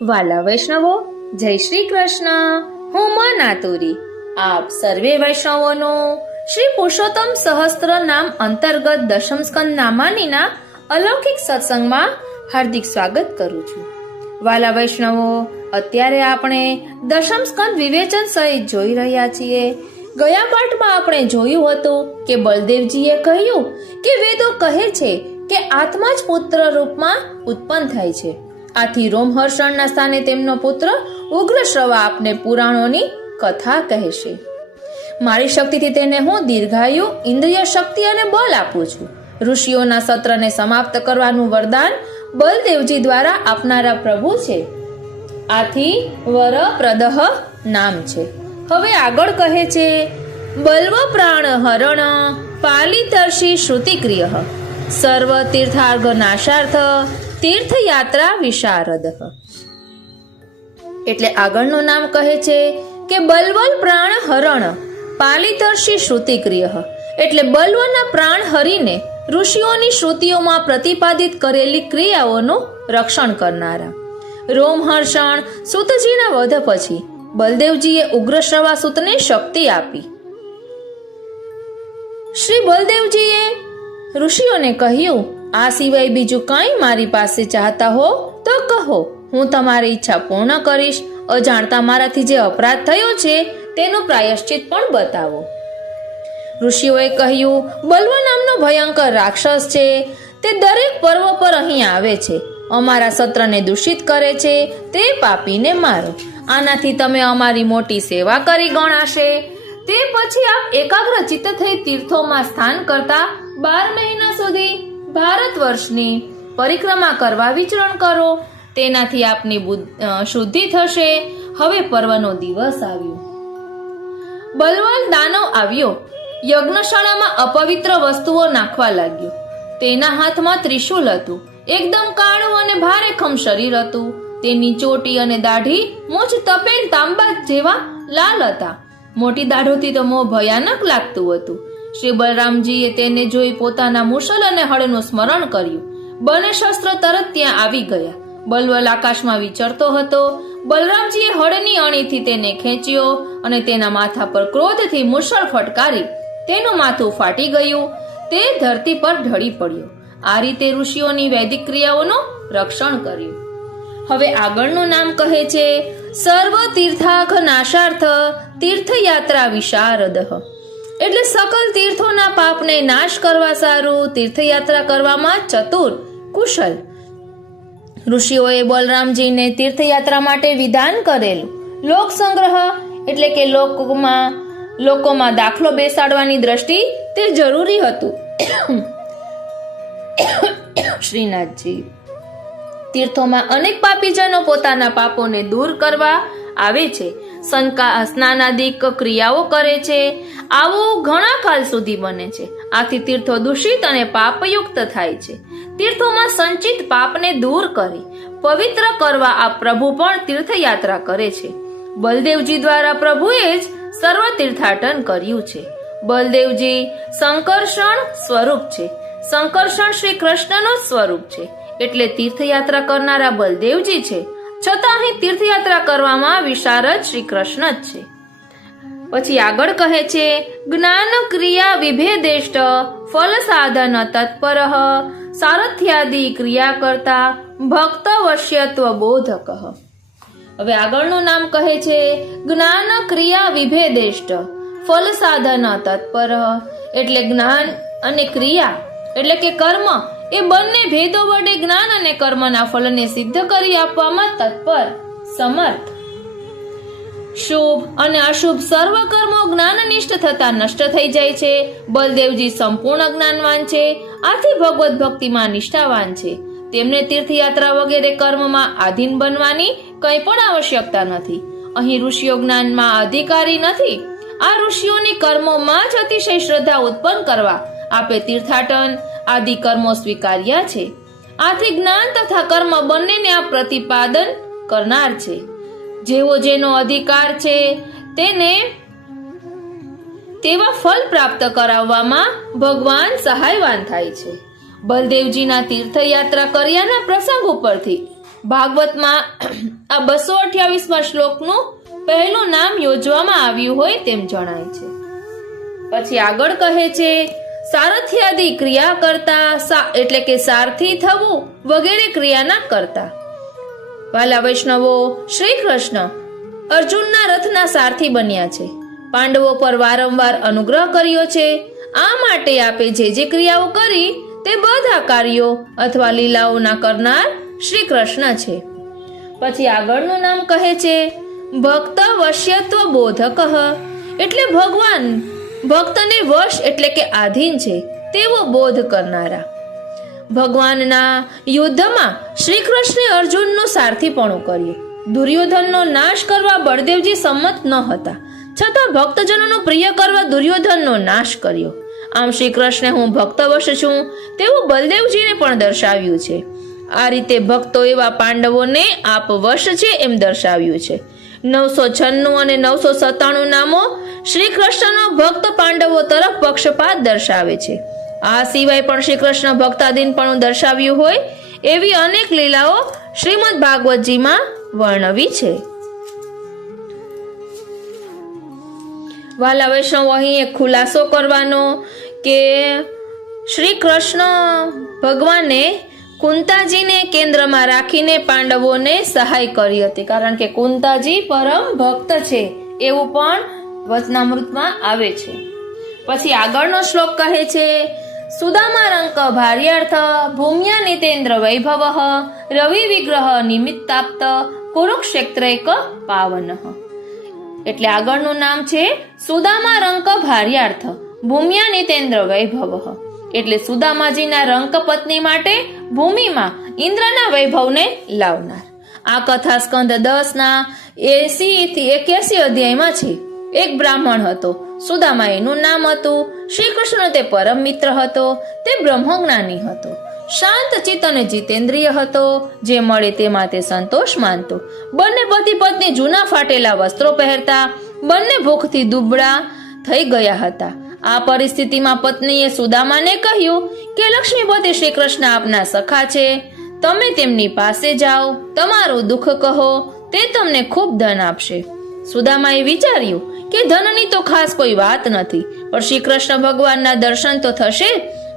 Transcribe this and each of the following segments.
વાલા વૈષ્ણવો, જય શ્રી કૃષ્ણ. હું માં નાતુરી આપ સર્વે વૈષ્ણવોનું શ્રી પુરુષોત્તમ સહસ્ત્ર નામ અંતર્ગત દશમ સ્કંદ નામાનીના અલૌકિક સત્સંગમાં હાર્દિક સ્વાગત કરું છું. વાલા વૈષ્ણવો, અત્યારે આપણે દશમ સ્કંદ વિવેચન સહિત જોઈ રહ્યા છીએ. ગયા પાઠમાં આપણે જોયું હતું કે બલદેવજીએ કહ્યું કે વેદો કહે છે કે આત્મા જ પુત્ર રૂપમાં ઉત્પન્ન થાય છે. આથી રોમહર્ષણના સ્થાને તેમનો પુત્ર ઉગ્રશ્રવા આપને પુરાણોની કથા કહેશે. મારી શક્તિથી તેને હું દીર્ઘાયુ, ઇન્દ્રિય શક્તિ અને બળ આપું છું. ઋષિઓના સત્રને સમાપ્ત કરવાનું વરદાન બલદેવજી દ્વારા આપનારા પ્રભુ છે. આથી વરપ્રદઃ નામ છે. હવે આગળ કહે છે, બલ્વ પ્રાણ હરણ પાલિતર્ષિ શ્રુતિક્રિય સર્વ તીર્થાર્ઘ નાશાર્થ તીર્થયાત્રા વિશારદ. એટલે આગળનું નામ કહે છે કે બલ્વલ પ્રાણ હરણ પાલિતર્ષિ શ્રુતિક્રિય, એટલે બલ્વના પ્રાણ હરીને ઋષિઓની શ્રુતિઓમાં પ્રતિપાદિત કરેલી ક્રિયાઓનું રક્ષણ કરનારા. રોમહર્ષણ સૂતજીના વધ પછી બલદેવજીએ ઉગ્રશ્રવા સૂતને શક્તિ આપી. શ્રી બલદેવજીએ ઋષિઓને કહ્યું, આ સિવાય બીજું કંઈ મારી પાસે ચાહતા હો તો કહો, હું તમારી ઈચ્છા પૂર્ણ કરીશ. અજાણતા મારાથી જે અપરાધ થયો છે તેનું પ્રાયશ્ચિત પણ બતાવો. ઋષિઓએ કહ્યું, બલ્વ નામનો ભયંકર રાક્ષસ છે. તે દરેક પર્વ પર અહીં આવે છે, અમારા સત્રને દૂષિત કરે છે. તે પાપીને મારો. આનાથી તમે અમારી મોટી સેવા કરી ગણાશે. તે પછી આપ એકાગ્ર ચિત્ત થઈ તીર્થોમાં સ્થાન કરતા 12 મહિના સુધી ભારત વર્ષની પરિક્રમા કરવા વિચરણ કરો. તેનાથી આપની શુદ્ધિ થશે. હવે પર્વનો દિવસ આવ્યો. બલવાન દાનવ આવ્યો. યજ્ઞશાળામાં અપવિત્ર વસ્તુઓ નાખવા લાગ્યો. તેના હાથમાં ત્રિશૂલ હતું. એકદમ કાળું અને ભારેખમ શરીર હતું. તેની ચોટી અને દાઢી મૂછ તપેલ તાંબા જેવા લાલ હતા. મોટી દાઢોથી તો મોં ભયાનક લાગતું હતું. શ્રી બલરામજીએ તેને જોઈ પોતાના મુશલ અને હળનું સ્મરણ કર્યું. બંને શસ્ત્ર તરત ત્યાં આવી ગયા. બલવલ આકાશમાં વિચરતો હતો. બલરામજીએ હળની અણીથી તેને ખેંચ્યો અને તેના માથા પર ક્રોધથી મુશળ ફટકારી તેનું માથું ફાટી ગયું. તે ધરતી પર ઢળી પડ્યો. આ રીતે ઋષિઓની વૈદિક ક્રિયાઓનું રક્ષણ કર્યું. હવે આગળનું નામ કહે છે, સર્વ તીર્થાર્થ નાશાર્થ તીર્થયાત્રા વિશારદ, એટલે સકલ તીર્થોના પાપને નાશ કરવા સારું તીર્થયાત્રા કરવામાં ચતુર કુશલ. ઋષિઓએ બલરામજીને તીર્થયાત્રા માટે વિધાન કરેલું. લોક સંગ્રહ એટલે કે લોકોમાં દાખલો બેસાડવાની દ્રષ્ટિ તે જરૂરી હતું. શ્રીનાથજી, તીર્થોમાં અનેક પાપીજનો પોતાના પાપોને દૂર કરવા આવે છે. સ્નાનાદિક ક્રિયાઓ કરે છે. આવું ઘણા કાલ સુધી બને છે. આથી તીર્થો દૂષિત અને પાપયુક્ત થાય છે. તીર્થોમાં સંચિત પાપને દૂર કરી પવિત્ર કરવા આ પ્રભુ પણ તીર્થયાત્રા કરે છે. બલદેવજી દ્વારા પ્રભુએ જ સર્વ તીર્થાટન કર્યું છે. બલદેવજી સંકર્ષણ સ્વરૂપ છે. સંકર્ષણ શ્રી કૃષ્ણનું સ્વરૂપ છે. એટલે તીર્થયાત્રા કરનારા બલદેવજી છે. છતાં અહીં તીર્થયાત્રા કરવામાં વિશારદ શ્રી કૃષ્ણ જ છે. પછી આગળ કહે છે, જ્ઞાન ક્રિયા વિભેદેષ્ટ ફલ સાધન તત્પર સારથ્યાદિ ક્રિયા કરતા ભક્ત વશ્યત્વ બોધક. હવે આગળનું નામ કહે છે, જ્ઞાન ક્રિયા વિભેદેષ્ટ ફલ સાધન તત્પર, એટલે જ્ઞાન અને ક્રિયા એટલે કે કર્મ એ બંને ભેદો વડે જ્ઞાન અને કર્મના ફલને સિદ્ધ કરી આપવામાં તત્પર સમર્થ. શુભ અને અશુભ સર્વ કર્મો જ્ઞાનનિષ્ઠ થતા નષ્ટ થઈ જાય છે. બલદેવજી સંપૂર્ણ જ્ઞાનવાન છે. આથી ભગવત ભક્તિમાં નિષ્ઠાવાન છે. તેમને તીર્થયાત્રા વગેરે કર્મમાં આધીન બનવાની કંઈ પણ આવશ્યકતા નથી. અહીં ઋષિઓ જ્ઞાનમાં અધિકારી નથી. આ ઋષિઓની કર્મોમાં જ અતિશય શ્રદ્ધા ઉત્પન્ન કરવા આપે તીર્થાટન આદિ કર્મો સ્વીકાર્યા છે. આથી જ્ઞાન તથા કર્મ બંનેને આ પ્રતિપાદન કરનાર છે. જેવો જેનો અધિકાર છે તેને તેવા ફલ પ્રાપ્ત કરાવવામાં ભગવાન સહાયવાન થાય છે. બલદેવજીના તીર્થયાત્રા કર્યાના પ્રસંગ ઉપરથી ભાગવતમાં આ 228માં શ્લોકનું પહેલું નામ યોજવામાં આવ્યું હોય તેમ જણાય છે. પછી આગળ કહે છે, સારથ્યાદિ ક્રિયા કરતા એટલે કે સારથી થવું વગેરે ક્રિયાના કરતા. વાલા વૈષ્ણવો, શ્રી કૃષ્ણ અર્જુનના રથના સારથી બન્યા છે. પાંડવો પર વારંવાર અનુગ્રહ કર્યો છે. આ માટે આપે જે ક્રિયાઓ કરી તે બધા કાર્યો અથવા લીલાઓના કરનાર શ્રી કૃષ્ણ છે. પછી આગળનું નામ કહે છે, ભક્ત વશ્યત્વ બોધક, એટલે ભગવાન ભક્તને વશ એટલે કે આધીન છે તેવો બોધ કરનારા. ભગવાનના યુદ્ધમાં શ્રી કૃષ્ણે અર્જુનનું સારથીપણું કર્યું. દુર્યોધનનો નાશ કરવા બળદેવજી સંમત ન હતા, છતાં ભક્તજનોનો પ્રિય કરવા દુર્યોધનનો નાશ કર્યો. આમ શ્રી કૃષ્ણે હું ભક્તવશ છું તેવું બલદેવજીને પણ દર્શાવ્યું છે. આ રીતે ભક્તો એવા પાંડવોને આપ વશ છે એમ દર્શાવ્યું છે. 996 અને 997 નામો શ્રી કૃષ્ણનો ભક્ત પાંડવો તરફ પક્ષપાત દર્શાવે છે. આ સિવાય પણ શ્રી કૃષ્ણ ભક્તાધીનપણું દર્શાવ્યું હોય એવી અનેક લીલાઓ શ્રીમદ ભાગવતજીમાં વર્ણવી છે. વાલા વૈષ્ણવ, અહીં એક ખુલાસો કરવાનો કે શ્રી કૃષ્ણ ભગવાને કુંતાજીને કેન્દ્રમાં રાખીને પાંડવોને સહાય કરી હતી, કારણ કે કુંતાજી પરમ ભક્ત છે એવું પણ વચનામૃતમાં આવે છે. પછી આગળનો શ્લોક કહે છે, સુદામા રંક ભાર્યાર્થ ભૂમ્યા નિતેન્દ્ર વૈભવ રવિ વિગ્રહ નિમિત્તાપ્ત કુરુક્ષેત્રૈક પાવન. એટલે આગળનું નામ છે સુદામા રંક ભાર્યાર્થ ભૂમ્યા નિતેન્દ્ર વૈભવ, એટલે સુદામાજીના રંક પત્ની માટે ભૂમિમાં ઇન્દ્રના વૈભવને લાવનાર. આ કથા સ્કંદ 10 80 થી 81 અધ્યાયમાં છે. એક બ્રાહ્મણ હતો, સુદામા એનું નામ હતું. શ્રી કૃષ્ણ તે પરમ મિત્ર હતો. તે બ્રહ્મજ્ઞાની હતો, શાંત ચિત્ત અને જીતેન્દ્રિય હતો. જે મળે તેમાં તે સંતોષ માનતો. બંને પતિ પત્ની જૂના ફાટેલા વસ્ત્રો પહેરતા, બંને ભૂખથી દુબળા થઈ ગયા હતા. આ પરિસ્થિતિમાં પત્નીએ સુદામાને કહ્યું કે લક્ષ્મીપતિ શ્રી કૃષ્ણ આપના સખા છે, તમે તેમની પાસે જાઓ, તમારું દુઃખ કહો, તે તમને ખૂબ ધન આપશે. સુદામાએ વિચાર્યું કે ધનની તો ખાસ કોઈ વાત નથી, પણ શ્રી કૃષ્ણ ભગવાનના દર્શન તો થશે,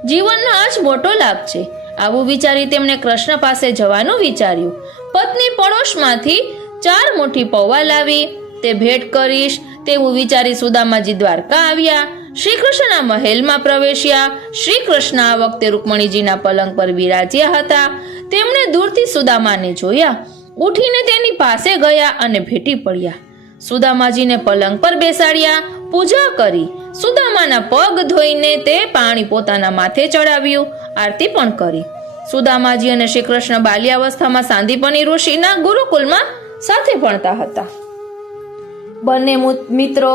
જીવનનો આ જ મોટો લાભ છે. આવું વિચારી તેમણે કૃષ્ણ પાસે જવાનું વિચાર્યું. પત્ની પડોશમાંથી 4 મુઠ્ઠી પૌવા લાવી. તે ભેટ કરીશ તેવું વિચારી સુદામાજી દ્વારકા આવ્યા. શ્રી કૃષ્ણના મહેલમાં પ્રવેશ્યા. શ્રી કૃષ્ણ આ વખતે રૂકમણીજીના પલંગ પર બિરાજ્યા હતા. તેમણે દૂરથી સુદામાને જોયા, ઉઠીને તેની પાસે ગયા અને ભેટી પડ્યા. સુદામાજીને પલંગ પર બેસાડ્યા, પૂજા કરી. સુદામાના પગ ધોઈને તે પાણી પોતાના માથે ચડાવ્યું, આરતી પણ કરી. સુદામાજી અને શ્રી કૃષ્ણ બાલ્યાવસ્થામાં સાંદીપની ઋષિના ગુરુકુલમાં સાથે ભણતા હતા. બંને મિત્રો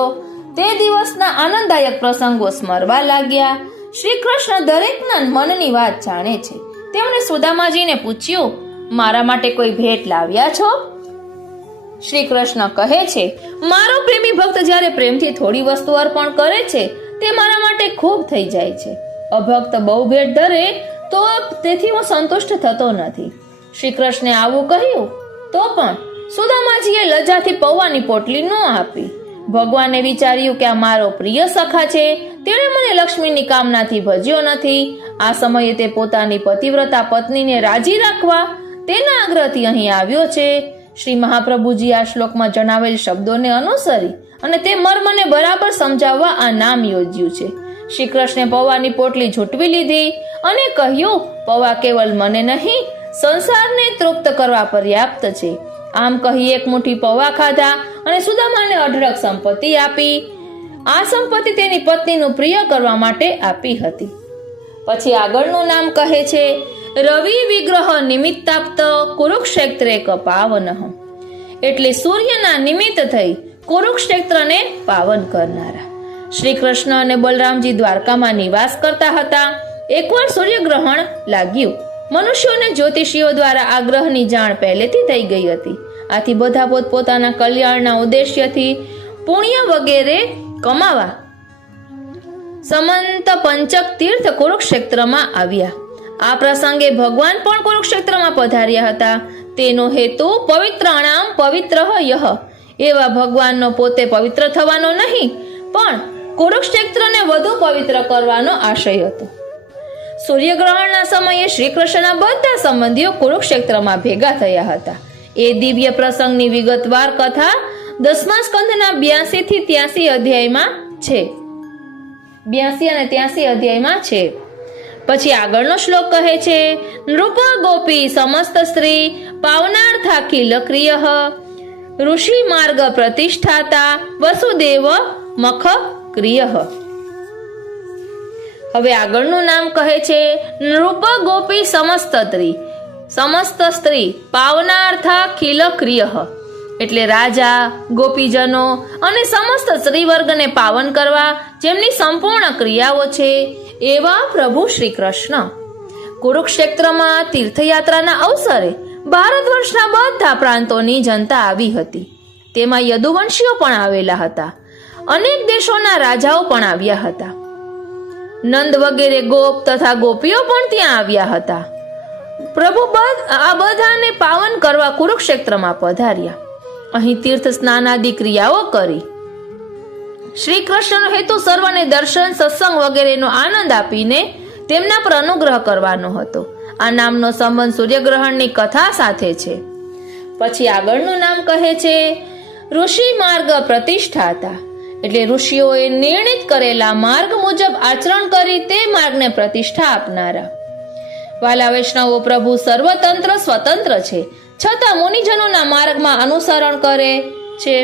તે દિવસના આનંદદાયક પ્રસંગો સ્મરવા લાગ્યા. શ્રી કૃષ્ણ દરેકના મનની વાત જાણે છે. તેમણે સુદામાજીને પૂછ્યું, મારા માટે કોઈ ભેટ લાવ્યા છો? શ્રી કૃષ્ણ કહે છે, મારો પ્રેમી ભક્ત જ્યારે પ્રેમથી થોડી વસ્તુ અર્પણ કરે છે તે મારા માટે ખૂબ થઈ જાય છે. અભક્ત બહુ ભેટ ધરે તો તેથી હું સંતુષ્ટ થતો નથી. શ્રી કૃષ્ણે આવું કહ્યું તો પણ સુદામાજીએ લજાથી પૌવાની પોટલી ન આપી. ભગવાને વિચાર્યું કે આ મારો પ્રિય સખા છે, તેણે મને લક્ષ્મીની કામનાથી ભજ્યો નથી. આ સમયે તે પોતાની પતિવ્રતા પત્નીને રાજી રાખવા તેના આગ્રહથી અહીં આવ્યો છે. શ્રી મહાપ્રભુજી આ શ્લોકમાં જણાવેલ શબ્દોને અનુસરી અને તે મર્મને બરાબર સમજાવવા આ નામ યોજ્યું છે. શ્રી કૃષ્ણે પૌવાની પોટલી ઝૂંટવી લીધી અને કહ્યું, પૌવા કેવલ મને નહીં, સંસારને તૃપ્ત કરવા પર્યાપ્ત છે. આમ કહી 1 મુઠ્ઠી પૌવા ખાધા અને સુદામાને અઢળક સંપત્તિ આપી. આ સંપત્તિ તેની પત્નીનું પ્રિય કરવા માટે આપી હતી. પછી આગળનું નામ કહે છે, રવિ વિગ્રહ નિમિત્તાપ્ત કુરુક્ષેત્રે પાવન, એટલે સૂર્યના નિમિત્ત થઈ કુરુક્ષેત્રને પાવન કરનારા. શ્રી કૃષ્ણ અને બલરામજી દ્વારકામાં નિવાસ કરતા હતા. એકવાર સૂર્યગ્રહણ લાગ્યું. મનુષ્યોને જ્યોતિષીઓ દ્વારા આ ગ્રહની જાણ પહેલેથી થઈ ગઈ હતી. આથી બધા પોતપોતાના કલ્યાણના ઉદ્દેશ્યથી પુણ્ય વગેરે કમાવા સમંત પંચક તીર્થ કુરુક્ષેત્રમાં આવ્યા. આ પ્રસંગે ભગવાન પણ કુરુક્ષેત્રમાં પધાર્યા હતા. તેનો હેતુ પવિત્રાણામ પવિત્ર યહ, એવા ભગવાનનો પોતે પવિત્ર થવાનો નહીં, પણ કુરુક્ષેત્રને વધુ પવિત્ર કરવાનો આશય હતો. સૂર્યગ્રહણના સમયે શ્રી કૃષ્ણના બધા સંબંધીઓ કુરુક્ષેત્રમાં ભેગા થયા હતા. એ દિવ્ય પ્રસંગની વિગતવાર કથા 10મા સ્કંધના 82 થી 83 અધ્યાયમાં છે. 82 અને 83 અધ્યાયમાં છે. પછી આગળનો શ્લોક કહે છે, નૃપ ગોપી સમસ્ત સ્ત્રી પાવનાર્થાખિલ ક્રિયઃ ઋષિ માર્ગ પ્રતિષ્ઠાતા વસુદેવ મખ ક્રિયઃ. હવે આગળનું નામ કહે છે, નૃપ ગોપી સમસ્ત સ્ત્રી પાવનાર્થાખિલ ક્રિયઃ, એટલે રાજા, ગોપીજનો અને સમસ્ત સ્ત્રી વર્ગને પાવન કરવા જેમની સંપૂર્ણ ક્રિયાઓ છે એવા પ્રભુ શ્રી કૃષ્ણ કુરુક્ષેત્રમાં તીર્થયાત્રાના અવસરે ભારત વર્ષના બધા પ્રાંતોની જનતા આવી હતી. તેમાં યદુવંશીઓ પણ આવેલા હતા. અનેક દેશોના રાજાઓ પણ આવ્યા હતા. નંદ વગેરે ગોપ તથા ગોપીઓ પણ ત્યાં આવ્યા હતા. પ્રભુ આ બધાને પાવન કરવા કુરુક્ષેત્રમાં પધાર્યા. અહીં તીર્થ સ્નાન આદિ ક્રિયાઓ કરી. શ્રી કૃષ્ણનો હેતુ સર્વને દર્શન, સત્સંગ વગેરેનો આનંદ આપીને તેમના પર અનુગ્રહ કરવાનો હતો. આ નામનો સંબંધ સૂર્યગ્રહણની કથા સાથે છે. પછી આગળનું નામ કહે છે, ઋષિ માર્ગ પ્રતિષ્ઠાતા, એટલે ઋષિઓએ નિર્ણિત કરેલા માર્ગ મુજબ આચરણ કરી તે માર્ગને પ્રતિષ્ઠા આપનારા. વાલા વૈષ્ણવો, પ્રભુ સર્વતંત્ર સ્વતંત્ર છે, છતાં મુનિજનોના માર્ગમાં અનુસરણ કરે છે.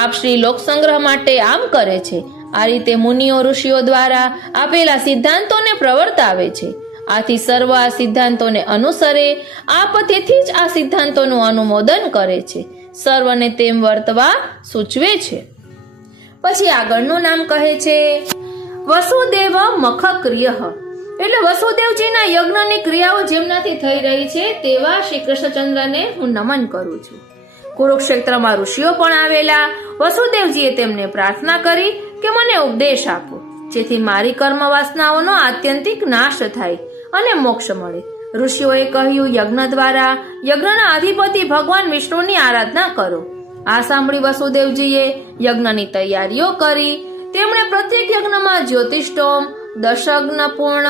આપ શ્રી લોક સંગ્રહ માટે આમ કરે છે. આ રીતે મુનિઓ ઋષિઓ દ્વારા આપેલા સિદ્ધાંતોને પ્રવર્તાવે છે. આથી સર્વ આ સિદ્ધાંતોને અનુસરે. આપ તેથી જ આ સિદ્ધાંતોનું અનુમોદન કરે છે, સર્વને તેમ વર્તવા સૂચવે છે. પછી આગળનું નામ કહે છે, વસુદેવ મખ ક્રિયઃ, એટલે વસુદેવજીના યજ્ઞની ક્રિયાઓ જેમનાથી થઈ રહી છે તેવા શ્રી કૃષ્ણચંદ્રને હું નમન કરું છું. કુરુક્ષેત્રમાં ઋષિઓ પણ આવેલા. વસુદેવજીએ તેમને પ્રાર્થના કરી કે મને ઉપદેશ આપો, જેથી મારી કર્મ વાસનાઓનો આત્યંતિક નાશ થાય અને મોક્ષ મળે. ઋષિઓએ કહ્યું, યજ્ઞ દ્વારા યજ્ઞના અધિપતિ ભગવાન વિષ્ણુની આરાધના કરો. આ સાંભળી વસુદેવજીએ યજ્ઞની તૈયારીઓ કરી. તેમણે પ્રત્યેક યજ્ઞમાં જ્યોતિષ્ટોમ, દશયજ્ઞ પૂર્ણ,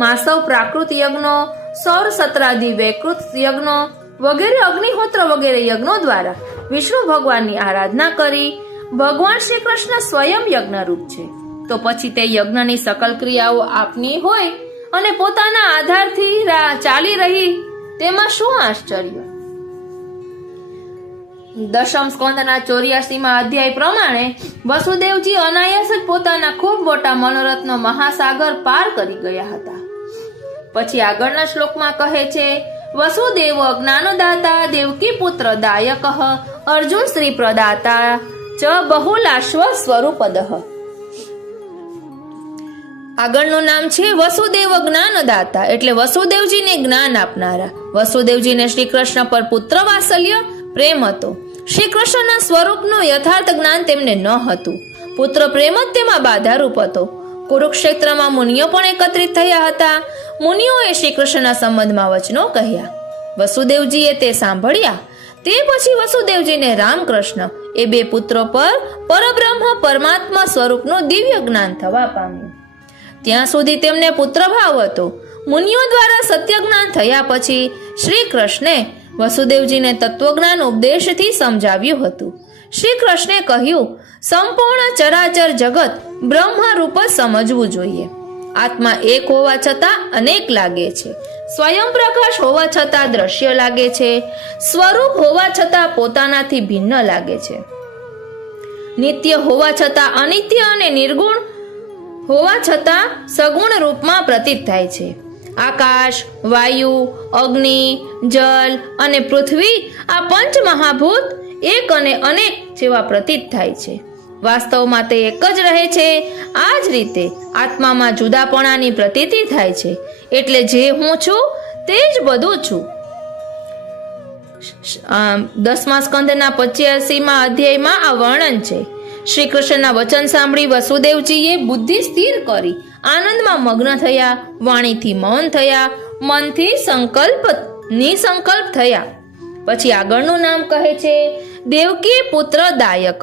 માસવ પ્રાકૃત યજ્ઞો, સૌર સત્રાદિ વૈકૃત યજ્ઞો વગેરે અગ્નિહોત્ર વગેરે યજ્ઞો દ્વારા વિષ્ણુ ભગવાનની આરાધના કરી. ભગવાન શ્રી કૃષ્ણ સ્વયં યજ્ઞરૂપ છે, તો પછી તે યજ્ઞની સકલ ક્રિયાઓ આપની હોય અને પોતાના આધારથી ચાલી રહી, તેમાં શું આશ્ચર્ય. 10મ સ્કંદના 84મા અધ્યાય પ્રમાણે વસુદેવજી અનાયાસ જ પોતાના ખૂબ મોટા મનોરથનો મહાસાગર પાર કરી ગયા હતા. પછી આગળના શ્લોકમાં કહે છે, વસુદેવ જ્ઞાનદાતા દેવકી પુત્ર દાયક અર્જુન શ્રી પ્રદાતા ચ બહુલાશ્વ સ્વરૂપદઃ. આગળનું નામ છે વસુદેવ જ્ઞાનદાતા, એટલે વસુદેવજીને જ્ઞાન આપનારા. વસુદેવજીને શ્રી કૃષ્ણ પર પુત્ર વાત્સલ્ય પ્રેમ હતો. શ્રી કૃષ્ણના સ્વરૂપનું યથાર્થ જ્ઞાન તેમને ન હતું. પુત્ર પ્રેમ જ તેમાં બાધારૂપ હતો. કુરુક્ષેત્રમાં મુનિઓ પણ એકત્રિત થયા હતા. મુનિઓએ શ્રી કૃષ્ણના સંબંધમાં વચનો કહ્યા. વસુદેવજીએ તે સાંભળ્યા. તે પછી વસુદેવજીને રામકૃષ્ણ એ બે પુત્રો પર પરબ્રહ્મ પરમાત્મા સ્વરૂપનું દિવ્ય જ્ઞાન થવા પામ્યું. ત્યાં સુધી તેમને પુત્ર ભાવ હતો. મુનિઓ દ્વારા સત્ય જ્ઞાન થયા પછી શ્રી કૃષ્ણે વસુદેવજીને તત્વજ્ઞાન ઉપદેશથી સમજાવ્યું હતું. શ્રી કૃષ્ણે કહ્યું, સંપૂર્ણ ચરાચર જગત બ્રહ્મ રૂપ સમજવું જોઈએ. આત્મા એક હોવા છતાં અનેક લાગે છે. સ્વયં પ્રકાશ હોવા છતાં દ્રશ્ય લાગે છે. સ્વરૂપ હોવા છતાં પોતાનાથી ભિન્ન લાગે છે. નિત્ય હોવા છતાં અનિત્ય અને નિર્ગુણ હોવા છતાં સગુણ રૂપમાં પ્રતીત થાય છે. આકાશ, વાયુ, અગ્નિ, જલ અને પૃથ્વી, આ પંચ મહાભૂત એક અને અનેક જેવા પ્રતીત થાય છે. વાસ્તવમાં તે એક જ રહે છે. આ જ રીતે આત્મામાં જુદાપણાની પ્રતીતિ થાય છે. એટલે જે હું છું તે જ બધું છું. 10મા સ્કંદના 85મા અધ્યાયમાં આ વર્ણન છે. શ્રી કૃષ્ણના વચન સાંભળી વસુદેવજીએ બુદ્ધિ સ્થિર કરી આનંદમાં મગ્ન થયા. વાણીથી મૌન થયા. મનથી નિસંકલ્પ થયા. પછી આગળનું નામ કહે છે દેવકી પુત્ર દાયક,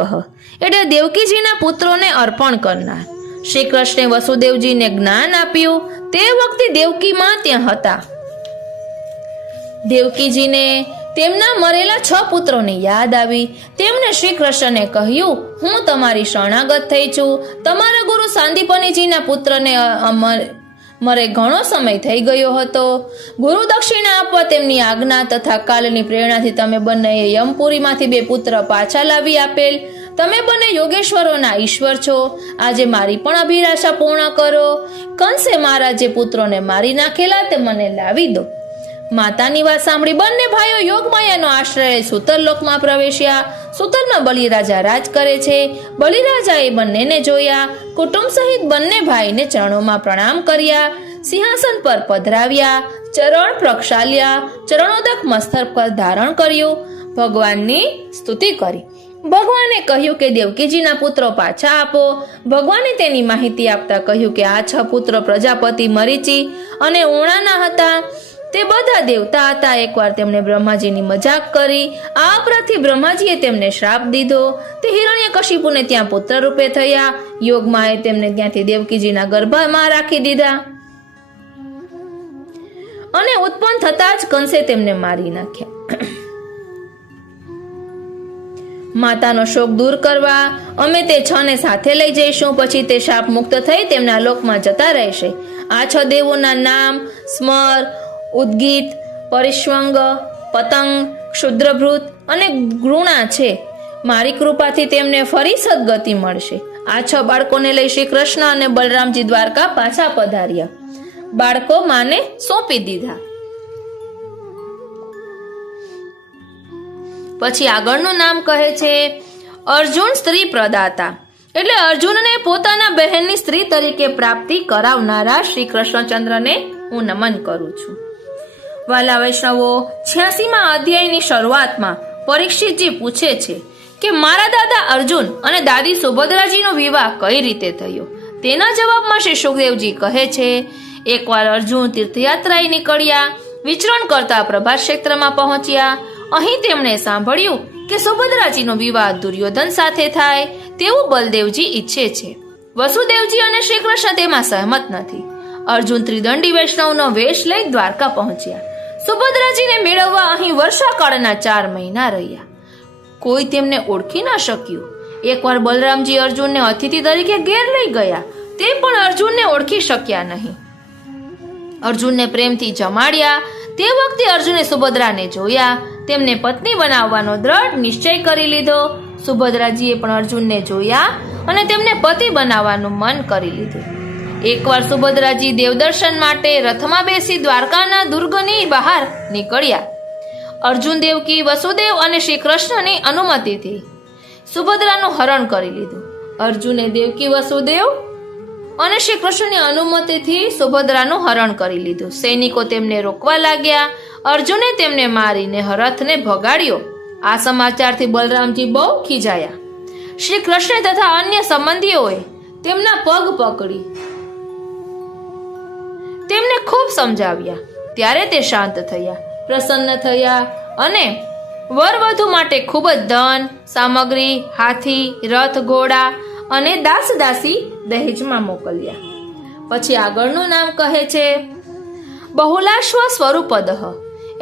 એટલે દેવકીજીના પુત્રોને અર્પણ કરનાર. શ્રી કૃષ્ણે વસુદેવજીને જ્ઞાન આપ્યું તે વખતે દેવકીમાં ત્યાં હતા. દેવકીજીને તેમના મરેલા 6 પુત્રોની યાદ આવી. તેમણે શ્રી કૃષ્ણને કહ્યું, હું તમારી શરણાગત થઈ છું. તમારા ગુરુ સાંદીપનીજીના પુત્રને મરે ઘણો સમય થઈ ગયો હતો. ગુરુ દક્ષિણા આપવા તેમની આજ્ઞા તથા કાલની પ્રેરણાથી તમે બંનેએ યમપુરીમાંથી 2 પુત્ર પાછા લાવી આપેલ. તમે બંને યોગેશ્વરોના ઈશ્વર છો. આજે મારી પણ અભિલાષા પૂર્ણ કરો. કંસે મારા જે પુત્રોને મારી નાખેલા તે મને લાવી દો. માતાની વાત સાંભળી બંને ભાઈઓ યોગમાયાનો આશ્રય સુતરલોકમાં પ્રવેશ્યા. સુતરમાં બલિરાજા રાજ કરે છે. બલિરાજાએ બંનેને જોયા. કુટુંબ સહિત બંને ભાઈને ચરણોમાં પ્રણામ કર્યા. સિંહાસન પર પધરાવ્યા. ચરણ પ્રક્ષાલ્યા. ચરણોદક મસ્તક પર ધારણ કર્યું. ભગવાનની સ્તુતિ કરી. ભગવાને કહ્યું કે દેવકીજીના પુત્રો પાછા આપો. ભગવાને તેની માહિતી આપતા કહ્યું કે આ 6 પુત્રો પ્રજાપતિ મરીચી અને ઉણાના હતા. તે બધા દેવતા હતા. એકવાર તેમણે બ્રહ્માજીની મજાક કરી. આ અપરાધથી બ્રહ્માજીએ તેમને શ્રાપ દીધો. તે હિરણ્યકશિપુને ત્યાં પુત્ર રૂપે થયા. યોગમાએ તેમને ત્યાંથી દેવકીજીના ગર્ભમાં રાખી દીધા અને ઉત્પન્ન થતા જ કંસે તેમને મારી નાખ્યા. માતાનો શોક દૂર કરવા અમે તે 6 ને સાથે લઈ જઈશું. પછી તે શાપ મુક્ત થઈ તેમના લોકમાં જતા રહેશે. આ 6 દેવોના નામ સ્મર, ઉદ્ગીત, પરિશ્વંગ, પતંગ, ક્ષુદ્રભૃત અને ગૃણા છે. મારી કૃપાથી તેમને ફરી સદગતિ મળશે. આ 6 બાળકોને લઈ શ્રી કૃષ્ણ અને બલરામજી દ્વારકા પાછા પધાર્યા. બાળકો માને સોંપી દીધા. પછી આગળનું નામ કહે છે અર્જુન સ્ત્રી પ્રદાતા, એટલે અર્જુનને પોતાના બહેનની સ્ત્રી તરીકે પ્રાપ્તિ કરાવનારા શ્રી કૃષ્ણચંદ્રને હું નમન કરું છું. વાલા વૈષ્ણવો, 86મા અધ્યાયની શરૂઆતમાં પરીક્ષિતજી પૂછે છે કે મારા દાદા અર્જુન અને દાદી સુભદ્રાજીનો વિવાહ કઈ રીતે થયો. તેના જવાબમાં શ્રી સુખદેવજી કહે છે, એકવાર અર્જુન તીર્થયાત્રાએ નીકળ્યા. વિચરણ કરતા પ્રભાસ ક્ષેત્રમાં પહોંચ્યા. અહીં તેમણે સાંભળ્યું કે સુભદ્રાજીનો વિવાહ દુર્યોધન સાથે થાય તેવું બલદેવજી ઈચ્છે છે. વસુદેવજી અને શ્રી કૃષ્ણ તેમાં સહમત નથી. અર્જુન ત્રિદંડી વૈષ્ણવનો વેશ લઈ દ્વારકા પહોંચ્યા. સુભદ્રાજીને મેળવવા અહીં વર્ષાકાળના 4 મહિના રહ્યા. કોઈ તેમને ઓળખી ન શક્યું. એકવાર બલરામજી અર્જુનને અતિથિ તરીકે ઘેર લઈ ગયા. તે પણ અર્જુનને ઓળખી શક્યા નહીં. અર્જુનને પ્રેમથી જમાડ્યા. તે વખતે અર્જુને સુભદ્રાને જોયા. તેમને પત્ની બનાવવાનો દ્રઢ નિશ્ચય કરી લીધો. સુભદ્રાજીએ પણ અર્જુનને જોયા અને તેમને પતિ બનાવવાનું મન કરી લીધું. એકવાર સુભદ્રાજી દેવદર્શન માટે રથમાં બેસી દ્વારકાના દુર્ગની બહાર નીકળ્યા. અર્જુન, દેવકી, વસુદેવ અને શ્રી કૃષ્ણની અનુમતિથી સુભદ્રાનું હરણ કરી લીધું. અર્જુને દેવકી, વસુદેવ અને શ્રી કૃષ્ણની અનુમતિથી સુભદ્રાનું હરણ કરી લીધું. સૈનિકો તેમને રોકવા લાગ્યા. અર્જુને તેમને મારીને રથને ભગાડ્યો. આ સમાચારથી બલરામજી બહુ ખીજાયા. શ્રી કૃષ્ણ તથા અન્ય સંબંધીઓએ તેમના પગ પકડી તેમને ખૂબ સમજાવ્યા. ત્યારે તે શાંત થયા, પ્રસન્ન થયા અને વરવધુ માટે ખૂબ જ ધન, સામગ્રી, હાથી, રથ, ઘોડા અને દાસ દાસી દહેજમાં મોકલ્યા. પછી આગળનું નામ કહે છે બહુલાશ્વ સ્વરૂપદઃ,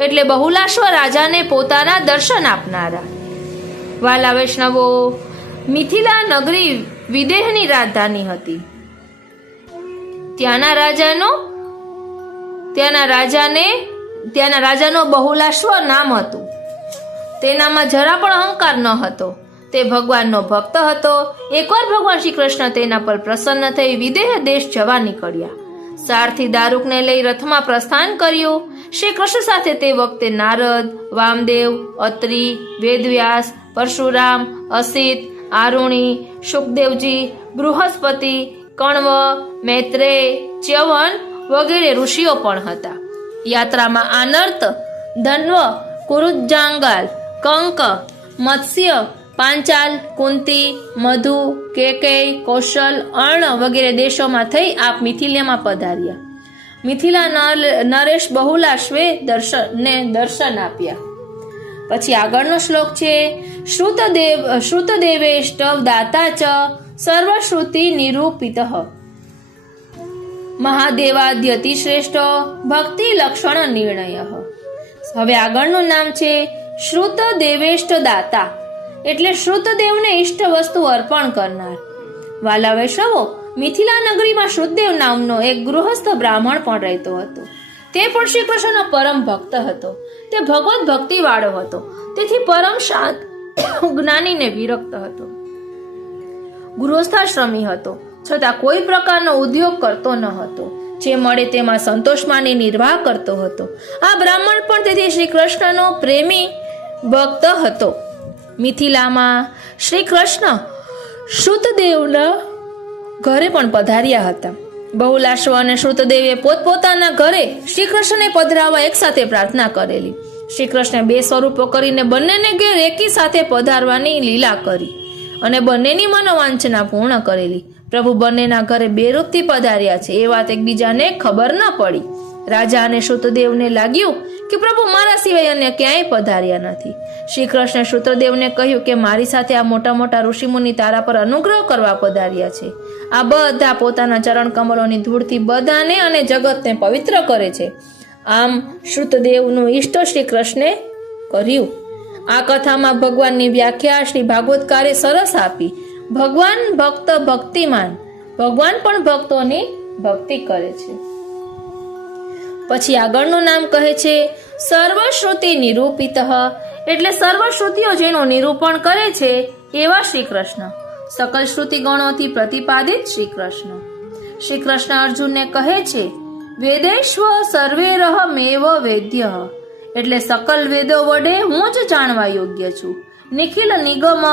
એટલે બહુલાશ્વ રાજાને પોતાના દર્શન આપનારા. વાલા વૈષ્ણવો, મિથિલા નગરી વિદેહની રાજધાની હતી. ત્યાંના રાજાનો બહુલાશ્વ નામ હતું. તેનામાં જરા પણ અહંકાર ન હતો. તે ભગવાનનો ભક્ત હતો. એકવાર ભગવાન શ્રી કૃષ્ણ તેના પર પ્રસન્ન થઈ વિદેહ દેશ જવા નીકળ્યા. સારથી દારૂકને લઈ રથમાં પ્રસ્થાન કર્યું. શ્રી કૃષ્ણ સાથે તે વખતે નારદ, વામદેવ, અત્રિ, વેદવ્યાસ, પરશુરામ, અસિત, આરુણી, સુખદેવજી, બૃહસ્પતિ, કણવ, મૈત્રેય, ચ્યવન વગેરે ઋષિઓ પણ હતા. યાત્રામાં આનર્ત, ધન્વ, કુરુજાંગાલ, કંક, મત્સ્ય, પાંચાલ, કુંતી, મધુ, કેકેય, કૌશલ, અર્ણ વગેરે દેશોમાં થઈ આપ મિથિલામાં પધાર્યા. મિથિલા નરેશ બહુલાશ્વે દર્શન આપ્યા. પછી આગળનો શ્લોક છે શ્રુતદેવેષ્ટવ દાતા ચ સર્વશ્રુતિ નિરૂપિતઃ મહાદેવાદ્યતિ શ્રેષ્ઠ ભક્તિ લક્ષણ નિર્ણય. હવે આગળનું નામ છે શ્રુતદેવેષ્ટ દાતા, એટલે શ્રુતદેવને ઇષ્ટ વસ્તુ અર્પણ કરનાર. વાલા વૈષ્ણવો, મિથિલા નગરીમાં શ્રુતદેવ નામનો એક ગૃહસ્થ બ્રાહ્મણ પણ રહેતો હતો. તે પણ શ્રી કૃષ્ણનો પરમ ભક્ત હતો. તે ભગવત ભક્તિ વાળો હતો, તેથી પરમ શાંત જ્ઞાનીને વિરક્ત હતો. ગૃહસ્થાશ્રમી હતો, છતાં કોઈ પ્રકારનો ઉદ્યોગ કરતો ન હતો. જે મળે તેમાં સંતોષ માની નિર્વાહ કરતો હતો. આ બ્રાહ્મણ પણ તેથી શ્રી કૃષ્ણનો પ્રેમી ભક્ત હતો. મિથિલામાં શ્રી કૃષ્ણ શ્રુતદેવના ઘરે પણ પધાર્યા હતા. બહુલાશ્વ અને શ્રુતદેવે પોતપોતાના ઘરે શ્રી કૃષ્ણને પધરાવવા એક સાથે પ્રાર્થના કરેલી. શ્રી કૃષ્ણે 2 સ્વરૂપો કરીને બંનેને ઘેર એકી સાથે પધારવાની લીલા કરી અને બંનેની મનોવાંછના પૂર્ણ કરેલી. પ્રભુ બંનેના ઘરે 2 રૂપથી પધાર્યા છે એ વાત એકબીજાને ખબર ન પડી. રાજા અને શ્રુતદેવને લાગ્યું કે પ્રભુ મારા સિવાય અન્ય ક્યાંય પધાર્યા નથી. શ્રી કૃષ્ણે શ્રુતદેવને કહ્યું કે મારી સાથે આ મોટા મોટા ઋષિમુનિ તારા પર અનુગ્રહ કરવા પધાર્યા છે. આ બધા પોતાના ચરણ કમળોની ધૂળથી બધાને અને જગતને પવિત્ર કરે છે. આમ શ્રુતદેવનું ઇષ્ટ શ્રી કૃષ્ણે કર્યું. આ કથામાં ભગવાનની વ્યાખ્યા શ્રી ભાગવતકારે સરસ આપી. ભગવાન ભક્ત ભક્તિમાન, ભગવાન પણ ભક્તોની ભક્તિ કરે છે. પછી આગળનું નામ કહે છે સર્વશ્રુતિ નિરૂપિતઃ, એટલે સર્વશ્રુતિઓ જેનું નિરૂપણ કરે છે એવા શ્રી કૃષ્ણ. સકલ શ્રુતિ ગણોથી પ્રતિપાદિત શ્રી કૃષ્ણ. શ્રી કૃષ્ણ અર્જુનને કહે છે વેદેશ્વ સર્વેરહમેવ વેદ્ય, એટલે સકલ વેદો વડે હું જ જાણવા યોગ્ય છું. નિખિલ નિગમ,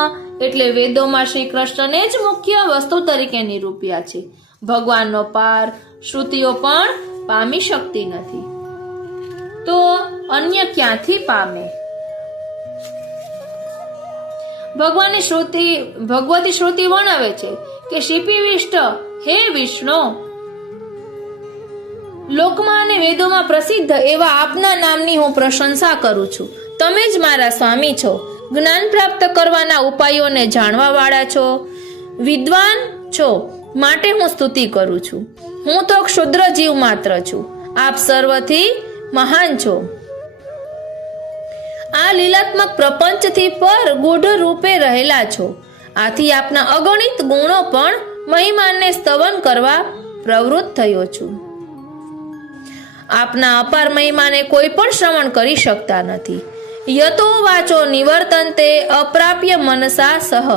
એટલે વેદોમાં શ્રી કૃષ્ણને જ મુખ્ય વસ્તુ તરીકે નિરૂપ્યા છે. ભગવાનનો પાર શ્રુતિઓ પણ પામી શકતી નથી, તો અન્ય ક્યાંથી પામે? ભગવાનની ભગવતી શ્રુતિ વર્ણવે છે કે શિપિવિષ્ટ હે વિષ્ણુ, લોકમાં અને વેદોમાં પ્રસિદ્ધ એવા આપના નામની હું પ્રશંસા કરું છું. તમે જ મારા સ્વામી છો. જ્ઞાન પ્રાપ્ત કરવાના ઉપાયોને જાણવા વાળા છો, વિદ્વાન છો, માટે હું સ્તુતિ કરું છું. હું તો ક્ષુદ્ર જીવ માત્ર છું, આપ સર્વથી મહાન છો. આ લીલાત્મક પ્રપંચથી પર ગૂઢ રૂપે રહેલા છો. આથી આપના અગણિત ગુણો પણ મહિમાને સ્તવન કરવા પ્રવૃત્ત થયો છું. આપના અપાર મહિમાને કોઈ પણ શ્રવણ કરી શકતા નથી. યતો વાચો નિવર્તન્તે અપ્રાપ્ય મનસા સહ,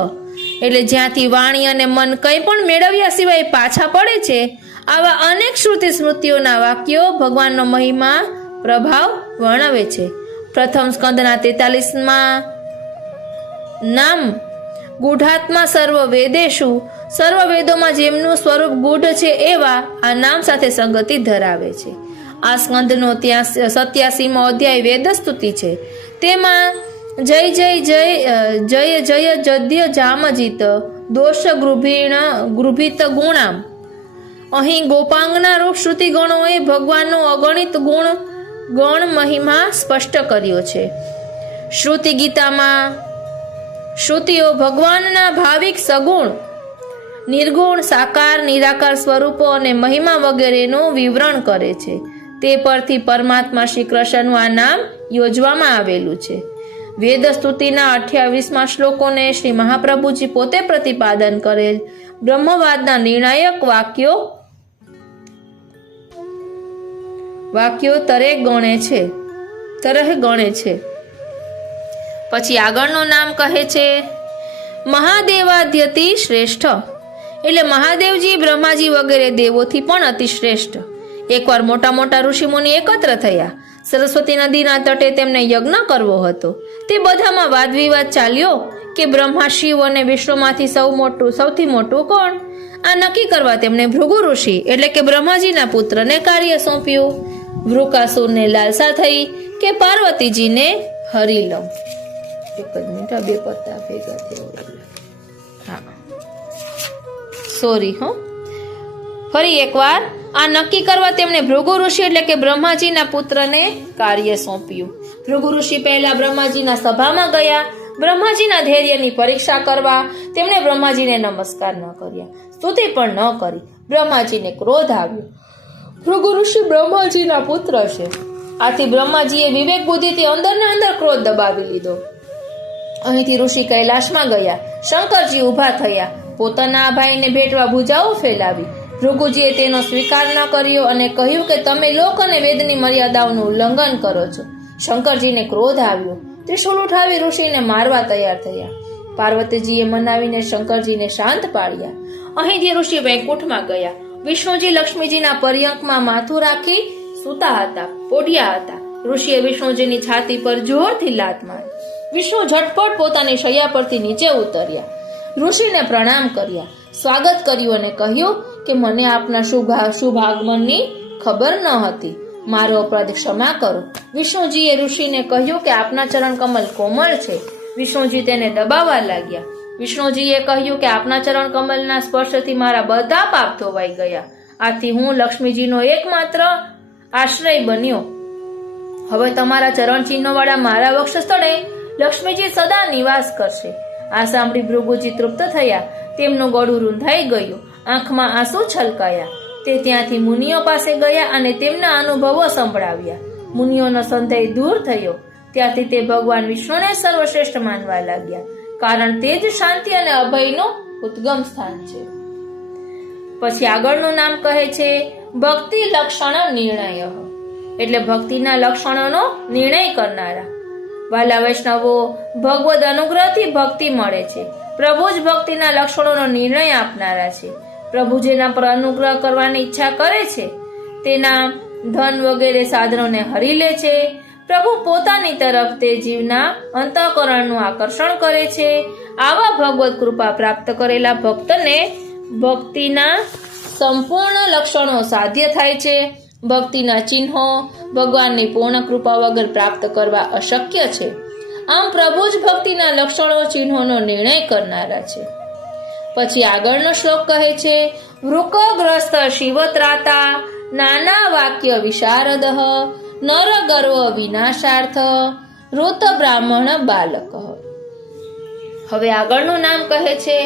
એટલે જ્યાંથી વાણી અને મન કંઈ પણ મેળવ્યા સિવાય પાછા પડે છે, આવા અનેક શ્રુતિ સ્મૃતિઓના વાક્યો ભગવાનનો મહિમા પ્રભાવ વર્ણવે છે. પ્રથમ સ્કંદના 43માં નામ ગૂઢાત્મા સર્વ વેદેશુ, સર્વ વેદોમાં જેમનું સ્વરૂપ ગૂઢ છે એવા આ નામ સાથે સંગતિ ધરાવે છે. આ સ્કંદનો 87મો અધ્યાય વેદ સ્તુતિ છે. તેમાં જય જય જય જય જય જદ્ય જામજિત દોષ ગૃભિત ગુણામ, અહીં ગોપાંગના રૂપ શ્રુતિ ગણોએ ભગવાનનો અગણિત ગણ મહિમા સ્પષ્ટ કર્યો છે. શ્રુતિ ગીતામાં શ્રુતિઓ ભગવાનના ભાવિક સગુણ, નિર્ગુણ, સાકાર, નિરાકાર સ્વરૂપો અને મહિમા વગેરેનું વિવરણ કરે છે. તે પરથી પરમાત્મા શ્રી કૃષ્ણનું આ નામ યોજવામાં આવેલું છે. વેદ સ્તુતિના 28મા શ્લોકોને શ્રી મહાપ્રભુજી પોતે પ્રતિપાદન કરેલ બ્રહ્મવાદના નિર્ણાયક વાક્યો તરહ ગણે છે. પછી આગળનું નામ કહે છે મહાદેવાદ્યતિ શ્રેષ્ઠ, એટલે મહાદેવજી બ્રહ્માજી વગેરે દેવોથી પણ અતિ શ્રેષ્ઠ. એકવાર મોટા મોટા ઋષિમુનિ એકત્ર થયા. સરસ્વતી નદીના તટે તેમને યજ્ઞ કરવો હતો. તે બધામાં વાદ વિવાદ ચાલ્યો કે બ્રહ્મા, શિવ અને વિષ્ણુમાંથી સૌથી મોટું કોણ? આ નક્કી કરવા તેમણે ભૃગુ ઋષિ એટલે કે બ્રહ્માજીના પુત્રને કાર્ય સોંપ્યું. વૃકાસુરને લાલસા થઈ કે પાર્વતીજીને હરી લઉં. એક જ મિનિટ, 2 પત્તા ભેગા થયા. સોરી ફરી એકવાર આ નક્કી કરવા તેમણે ભૃગુ ઋષિ એટલે કે બ્રહ્માજીના પુત્રને કાર્ય સોંપ્યું. ભૃગુ ઋષિ પહેલા બ્રહ્માજીના સભામાં ગયા. બ્રહ્માજીના ધૈર્યની પરીક્ષા કરવા તેમણે બ્રહ્માજીને નમસ્કાર ન કર્યા, સ્તુતિ પણ ન કરી. બ્રહ્માજીને ક્રોધ આવ્યો. ભૃગુ ઋષિ બ્રહ્માજીના પુત્ર છે, આથી બ્રહ્માજીએ વિવેક બુદ્ધિથી અંદરને અંદર ક્રોધ દબાવી લીધો. અહીંથી ઋષિ કૈલાશમાં ગયા. શંકરજી ઊભા થયા. પોતાના ભાઈને ભેટવા ભુજાઓ ફેલાવી. ભૃગુજીએ તેનો સ્વીકાર ન કર્યો અને કહ્યું કે તમે લોક અને વેદની મર્યાદાઓનું ઉલ્લંઘન કરો છો. શંકરજીને ક્રોધ આવ્યો. ત્રિશૂળ ઉઠાવી ઋષિને મારવા તૈયાર થયા. પાર્વતીજીએ મનાવીને શંકરજીને શાંત પાડ્યા. અહીંથી ઋષિ વૈકુંઠમાં ગયા. વિષ્ણુજી લક્ષ્મીજીના પર્યંકમાં માથું રાખી સૂતા હતા, પોઢ્યા હતા. ઋષિએ વિષ્ણુજીની છાતી પર જોરથી લાત મારી. વિષ્ણુ ઝટપટ પોતાની શૈયા પરથી નીચે ઉતર્યા. ઋષિને પ્રણામ કર્યા, સ્વાગત કર્યું અને કહ્યું કે મને આપના શુભ આગમનની ખબર ન હતી. મારો અપરાધ ક્ષમા કરો. વિષ્ણુજીએ ઋષિને કહ્યું કે આપના ચરણ કમલ કોમળ છે. વિષ્ણુજી તેને દબાવવા લાગ્યા. વિષ્ણુજીએ કહ્યું કે આપના ચરણ કમલના સ્પર્શથી મારા બધા પાપ ધોવાઈ ગયા. આથી હું લક્ષ્મીજીનો એકમાત્ર આશ્રય બન્યો. હવે તમારા ચરણ ચિહ્નો વાળા મારા વક્ષસ્થળે લક્ષ્મીજી સદા નિવાસ કરશે. આ સાંભળી ભૃગુજી તૃપ્ત થયા. તેમનું ગળું રૂંધાઈ ગયું, આંખમાં આંસુ છલકાયા. તે ત્યાંથી મુનિઓ પાસે ગયા અને તેમના અનુભવો સંભળાવ્યા. મુનિઓનો સંદેહ દૂર થયો. ત્યાંથી તે ભગવાન વિષ્ણુને સર્વશ્રેષ્ઠ માનવા લાગ્યા, કારણ તે જ શાંતિ અને અભયનું ઉદ્ગમ સ્થાન છે. પછી આગળનું નામ કહે છે ભક્તિ લક્ષણ નિર્ણય, એટલે ભક્તિના લક્ષણોનો નિર્ણય કરનારા. વાલા વૈષ્ણવો, ભગવદ અનુગ્રહથી ભક્તિ મળે છે. પ્રભુ જ ભક્તિના લક્ષણોનો નિર્ણય આપનારા છે. પ્રભુ જેના પર અનુગ્રહ કરવાની ઈચ્છા કરે છે તેના ધન વગેરે સાધનોને હરી લે છે. પ્રભુ પોતાની તરફ તે જીવના અંતઃકરણનું આકર્ષણ કરે છે. આવા ભગવત કૃપા પ્રાપ્ત કરેલા ભક્તને ભક્તિના સંપૂર્ણ લક્ષણો સાધ્ય થાય છે. ભક્તિના ચિહ્નો ભગવાનની પૂર્ણ કૃપા વગર પ્રાપ્ત કરવા અશક્ય છે. આમ પ્રભુ જ ભક્તિના લક્ષણો ચિહ્નોનો નિર્ણય કરનારા છે. પછી આગળનો શ્લોક કહે છે વૃકગ્રસ્ત શિવત્રાતા નાના વાક્ય વિશારદ નર ગર્વ વિનાશાર્થ ઋત બ્રાહ્મણ બાલક. હવે આગળનું નામ કહે છે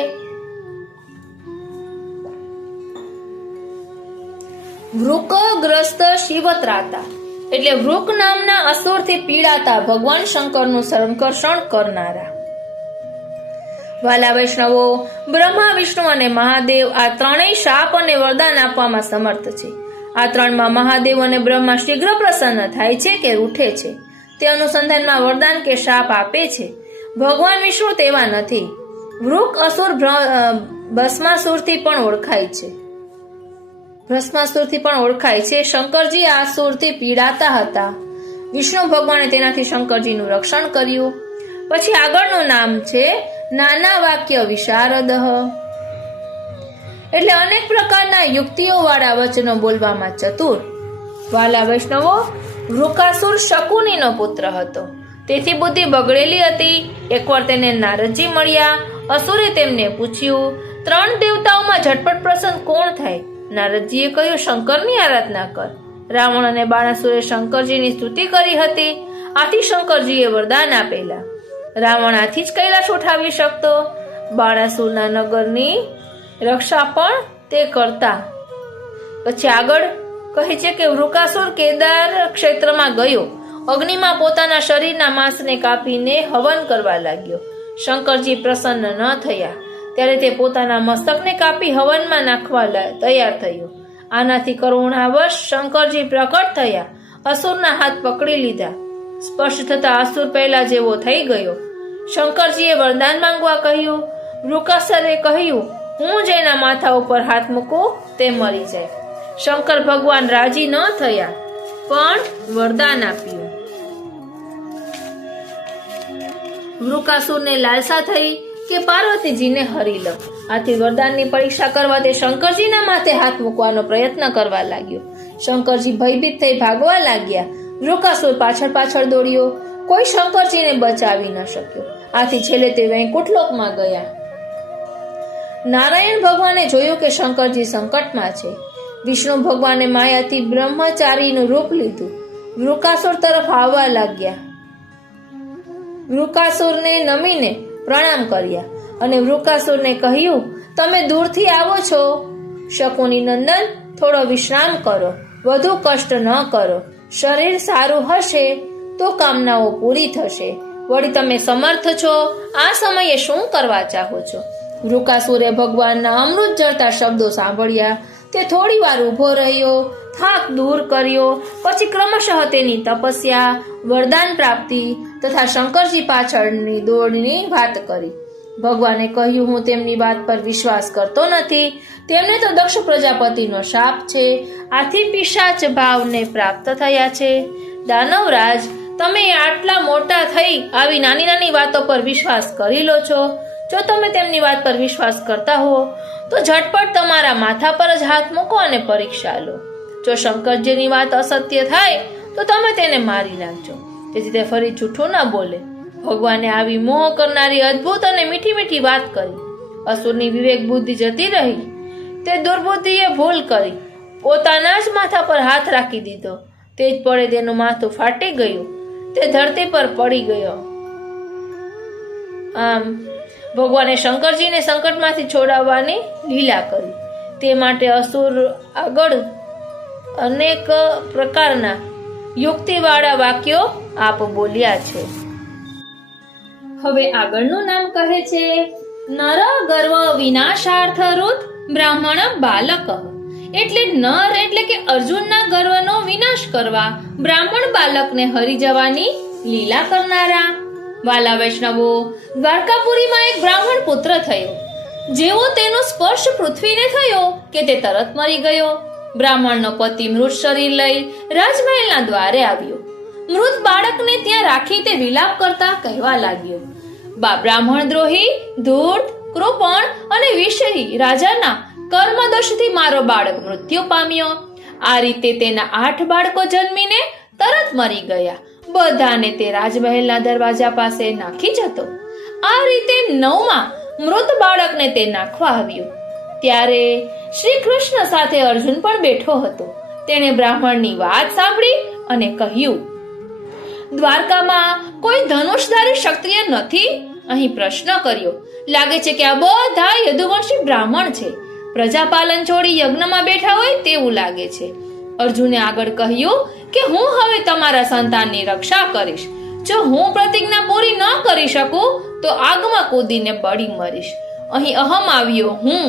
વૃકગ્રસ્ત શિવત્રાતા, એટલે વૃક નામના અસુરથી પીડાતા ભગવાન શંકરનું સંકર્ષણ કરનારા. વાલા વૈષ્ણવો, બ્રહ્મા, વિષ્ણુ અને મહાદેવ આ ત્રણેય શાપ અને વરદાન આપવામાં સમર્થ છે. આ ત્રણમાં મહાદેવ અને બ્રહ્મા શીઘ્ર પ્રસન્ન થાય છે કે રૂઠે છે તે અનુસંધાનમાં વરદાન કે શાપ આપે છે. ભગવાન વિષ્ણુ તેવા નથી. વૃક અસુર ભસ્માસુરથી પણ ઓળખાય છે. શંકરજી આ અસુરથી પીડાતા હતા. વિષ્ણુ ભગવાને તેનાથી શંકરજીનું રક્ષણ કર્યું. પછી આગળનું નામ છે નાના વાક્ય વિશારદ, એટલે અનેક પ્રકારના યુક્તિઓ વાળા વચનો બોલવામાં ચતુર. વાલા વૈષ્ણવો, વૃકાસુર શકુનીનો પુત્ર હતો. તેથી બુદ્ધિ બગડેલી હતી. એકવાર તેને નારદજી મળ્યા. અસુરે તેમને પૂછ્યું, 3 દેવતાઓમાં ઝટપટ પ્રસન્ન કોણ થાય? નારદજીએ કહ્યું, શંકરની આરાધના કર. રાવણ અને બાણાસુરે શંકરજીની સ્તુતિ કરી હતી. આથી શંકરજીએ વરદાન આપેલા. રાવણ આથી જ કૈલાશ ઉઠાવી શકતો. બાણાસુરના નગરની રક્ષા પણ તે કરતા. પછી આગળ કહે છે કે વૃકાસુર કેદાર ક્ષેત્રમાં ગયો. અગ્નિમાં પોતાના શરીરના માંસને કાપીને હવન કરવા લાગ્યો. શંકરજી પ્રસન્ન ન થયા. ત્યારે તે પોતાના મસ્તકને કાપી હવનમાં નાખવા તૈયાર થયો. આનાથી કરુણાવશ શંકરજી પ્રકટ થયા. અસુરના હાથ પકડી લીધા. સ્પર્શ થતા અસુર પહેલા જેવો થઈ ગયો. શંકરજીએ વરદાન માંગવા કહ્યું. વૃકાસુરે કહ્યું, હું જેના માથા ઉપર હાથ મૂકું તે મરી જાય. શંકર ભગવાન રાજી ન થયા, પણ વરદાન આપ્યું. વૃકાસુરને લાલસા થઈ કે પાર્વતીજીને હરી લો. આથી વરદાનની પરીક્ષા કરવા તે શંકરજીના માથે હાથ મૂકવાનો પ્રયત્ન કરવા લાગ્યો. શંકરજી ભયભીત થઈ ભાગવા લાગ્યા. વૃકાસુર પાછળ દોડ્યો. કોઈ શંકરજીને બચાવી ન શક્યો. આથી છેલ્લે તે વૈકુંઠ લોકમાં ગયા. નારાયણ ભગવાને જોયું કે શંકરજી સંકટમાં છે. વિષ્ણુ ભગવાને માયાથી બ્રહ્મચારીનું રૂપ લીધું. વૃકાસુર તરફ આવવા લાગ્યા. વૃકાસુરને નમીને પ્રણામ કર્યા અને વૃકાસુરને કહ્યું, તમે દૂરથી આવો છો, શકુની નંદન, થોડો વિશ્રામ કરો, વધુ કષ્ટ ન કરો. શરીર સારું હશે તો કામનાઓ પૂરી થશે. વળી તમે સમર્થ છો, આ સમયે શું કરવા ચાહો છો? વૃકાસુરે ભગવાનના અમૃત જળતા શબ્દો સાંભળ્યા. તે થોડી વાર ઊભો રહ્યો, થાક દૂર કર્યો, પછી ક્રમશઃ તેની તપસ્યા, વરદાન પ્રાપ્તિ તથા શંકરજી પાછળની દોડની વાત કરી. ભગવાને કહ્યું, હું તેમની વાત પર વિશ્વાસ કરતો નથી. તેમને તો દક્ષ પ્રજાપતિનો શાપ છે, આથી પિશાચ ભાવને પ્રાપ્ત થયા છે. દાનવરાજ, તમે આટલા મોટા થઈ આવી નાની નાની વાતો પર વિશ્વાસ કરી લો છો. જો તમે તેમની વાત પર વિશ્વાસ કરતા હો તો ઝટપટ તમારા માથા પર જ હાથ મૂકો અને પરીક્ષા લો. જો શંકરજીની વાત અસત્ય થાય તો તમે તેને મારી નાખજો, તેથી તે ફરી જૂઠું ન બોલે. ભગવાને આવી મોહ કરનારી અદ્ભુત અને મીઠી મીઠી વાત કરી. અસુરની વિવેક બુદ્ધિ જતી રહી. તે દુર્બુદ્ધિએ ભૂલ કરી, પોતાના જ માથા પર હાથ રાખી દીધો. તે જ પળે તેનું માથું ફાટી ગયું, તે ધરતી પર પડી ગયો. આમ ભગવાને શંકરજીને સંકટમાંથી છોડાવવાની લીલા કરી. તે માટે અસુર આગળ અનેક પ્રકારના યુક્તિવાળા વાક્યો આપ બોલ્યા છે. હવે આગળનું નામ કહે છે, નર ગર્વ વિનાશાર્થ રુત બ્રાહ્મણ બાલક. એટલે નર એટલે કે અર્જુનના ગર્વનો વિનાશ કરવા બ્રાહ્મણ બાલકને હરી જવાની લીલા કરનારા. વાલા વૈષ્ણવો, દ્વારકાપુરીમાં એક બ્રાહ્મણ પુત્ર થયો. જેવો તેનો સ્પર્શ પૃથ્વીને થયો કે તે તરત મરી ગયો. બ્રાહ્મણનો પતિ મૃત શરીર લઈ રાજમહેલના દ્વારે આવ્યો. મૃત બાળકને ત્યાં રાખી તે વિલાપ કરતા કહેવા લાગ્યો, બ્રાહ્મણ દ્રોહી, ધૂર્ત, કૃપણ અને વિષયી રાજાના કર્મદોષથી મારો બાળક મૃત્યુ પામ્યો. આ રીતે તેના 8 બાળકો જન્મીને તરત મરી ગયા. બધાને તે રાજમહેલના દરવાજા પાસે નાખી જતો. આ રીતે 9મા મૃત બાળકને તે નાખવા આવ્યો. ત્યારે શ્રી કૃષ્ણ સાથે અર્જુન પણ બેઠો હતો. તેણે બ્રાહ્મણની વાત સાંભળી અને કહ્યું, દ્વારકામાં કોઈ ધનુષધારી ક્ષત્રિય નથી? અહીં પ્રશ્ન કર્યો. લાગે છે કે આ બધા યદુવંશી બ્રાહ્મણ છે. પ્રજાપાલન છોડી યજ્ઞમાં બેઠા હોય તેવું લાગે છે. અર્જુને આગળ કહ્યું કે હું હવે તમારા સંતાનની રક્ષા કરીશ. જો હું પ્રતિજ્ઞા પૂરી ન કરી શકું તો આગમાં કૂદીને બળી મરીશ. અહીં અહમ આવ્યો હું.